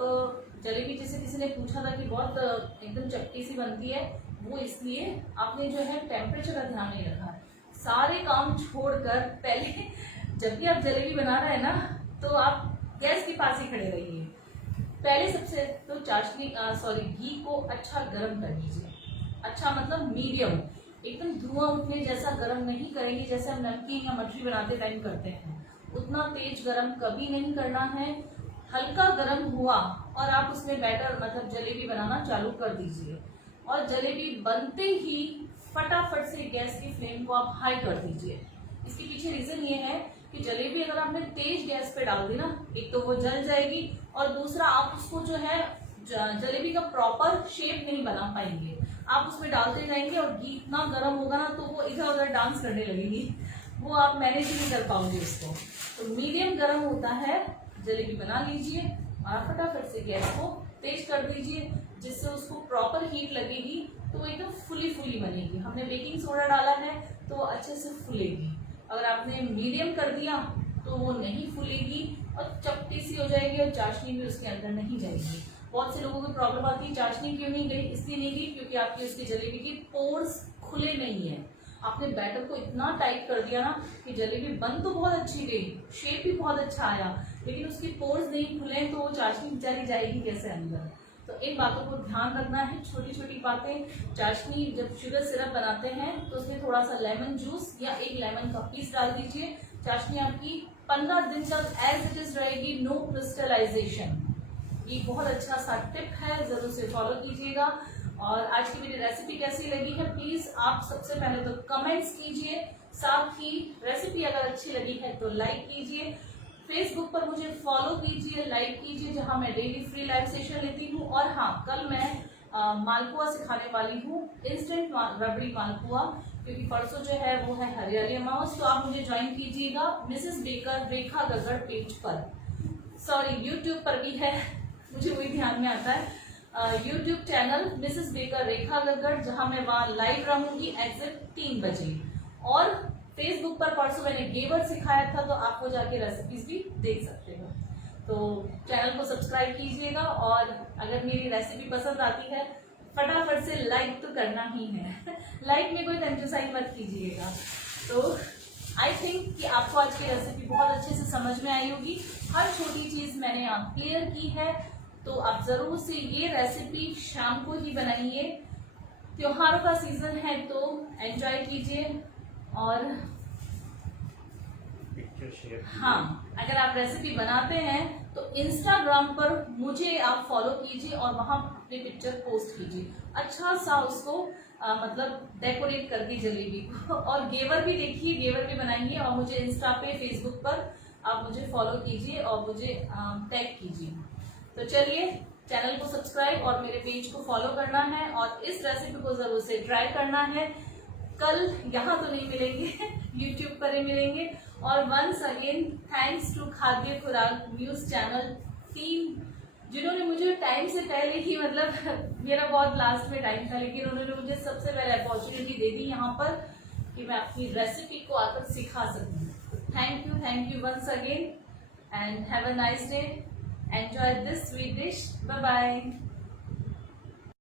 जलेबी, जैसे किसी ने पूछा था कि बहुत एकदम चपटी सी बनती है, वो इसलिए आपने जो है टेम्परेचर का ध्यान नहीं रखा। सारे काम छोड़कर पहले जब भी आप जलेबी बना रहे हैं ना तो आप गैस के पास ही खड़े रहिए। पहले सबसे तो घी को अच्छा गर्म कर लीजिए। अच्छा मतलब मीडियम, एकदम धुआं उठने जैसा गर्म नहीं करेंगे जैसे हम नमकीन या मठरी बनाते टाइम करते हैं। उतना तेज गर्म कभी नहीं करना है। हल्का गर्म हुआ और आप उसमें बैटर मतलब जलेबी बनाना चालू कर दीजिए, और जलेबी बनते ही फटाफट से गैस की फ्लेम को आप हाई कर दीजिए। इसके पीछे रीजन ये है कि जलेबी अगर आपने तेज गैस पे डाल दी ना, एक तो वो जल जाएगी और दूसरा आप उसको जो है जलेबी का प्रॉपर शेप नहीं बना पाएंगे। आप उसमें डालते जाएंगे और घी इतना गर्म होगा ना तो वो इधर उधर डांस करने लगेगी, वो आप मैनेज ही नहीं कर पाओगे उसको। तो मीडियम गर्म होता है, जलेबी बना लीजिए और फटाफट से गैस को तेज कर दीजिए, जिससे उसको प्रॉपर हीट लगेगी तो वो एकदम फुली फुली बनेगी। हमने बेकिंग सोडा डाला है तो वो अच्छे से फूलेगी। अगर आपने मीडियम कर दिया तो वो नहीं फूलेगी और चपटी सी हो जाएगी और चाशनी भी उसके अंदर नहीं जाएगी। बहुत से लोगों को प्रॉब्लम आती है चाशनी क्यों नहीं गई, इसलिए नहीं गई क्योंकि आपकी उसकी जलेबी की पोर्स खुले नहीं है। आपने बैटर को इतना टाइट कर दिया ना कि जलेबी बन तो बहुत अच्छी गई, शेप भी बहुत अच्छा आया, लेकिन उसकी पोर्स नहीं खुले तो वो चाशनी बेचारी जाएगी कैसे अंदर। तो इन बातों को ध्यान रखना है, छोटी छोटी बातें। चाशनी जब शुगर सिरप बनाते हैं तो उसमें थोड़ा सा लेमन जूस या 1 लेमन का पीस डाल दीजिए। चाशनी आपकी 15 दिन तक एज इट इज रहेगी, नो क्रिस्टलाइजेशन। ये बहुत अच्छा सा टिप है, जरूर से फॉलो कीजिएगा। और आज की मेरी रेसिपी कैसी लगी है प्लीज आप सबसे पहले तो कमेंट्स कीजिए, साथ ही रेसिपी अगर अच्छी लगी है तो लाइक कीजिए। फेसबुक पर मुझे फॉलो कीजिए, लाइक कीजिए, जहां मैं डेली फ्री लाइव सेशन लेती हूँ। और हाँ, कल मैं मालपुआ सिखाने वाली हूँ, इंस्टेंट रबड़ी मालपुआ, क्योंकि परसों जो है वो है हरियाली अमावस। तो आप मुझे ज्वाइन कीजिएगा मिसेस बेकर रेखा गगड़ पेज पर, सॉरी यूट्यूब पर भी है, मुझे वही ध्यान में आता है। YouTube channel Mrs Baker Rekha Gaggad, जहां मैं वहां लाइव रहूंगी एग्जैक्ट 3 बजे। और फेसबुक पर परसों मैंने गेवर सिखाया था, तो आपको जाके रेसिपीज भी देख सकते हो। तो चैनल को सब्सक्राइब कीजिएगा, और अगर मेरी रेसिपी पसंद आती है फटाफट से लाइक तो करना ही है। लाइक में कोई कंजूसाई मत कीजिएगा। तो आई थिंक कि आपको आज की रेसिपी बहुत अच्छे से समझ में आई होगी। हर छोटी चीज मैंने यहाँ क्लियर की है, तो आप जरूर से ये रेसिपी शाम को ही बनाइए। त्योहारों का सीजन है तो एंजॉय कीजिए। और हाँ, अगर आप रेसिपी बनाते हैं तो इंस्टाग्राम पर मुझे आप फॉलो कीजिए और वहां अपनी पिक्चर पोस्ट कीजिए, अच्छा सा उसको मतलब डेकोरेट करके जलेबी को। और गेवर भी देखिए, गेवर भी बनाइए, और मुझे इंस्टा पे फेसबुक पर आप मुझे फॉलो कीजिए और मुझे टैग कीजिए। तो चलिए, चैनल को सब्सक्राइब और मेरे पेज को फॉलो करना है, और इस रेसिपी को जरूर से ट्राई करना है। कल यहाँ तो नहीं मिलेंगे, यूट्यूब पर ही मिलेंगे। और वंस अगेन थैंक्स टू खाद्य खुराक न्यूज चैनल टीम, जिन्होंने मुझे टाइम से पहले ही, मतलब मेरा बहुत लास्ट में टाइम था, लेकिन उन्होंने मुझे सबसे पहले अपॉर्चुनिटी दे दी यहाँ पर कि मैं अपनी रेसिपी को आकर सिखा सकूँ। Thank you once again, and have a nice day. Enjoy this sweet dish. Bye bye.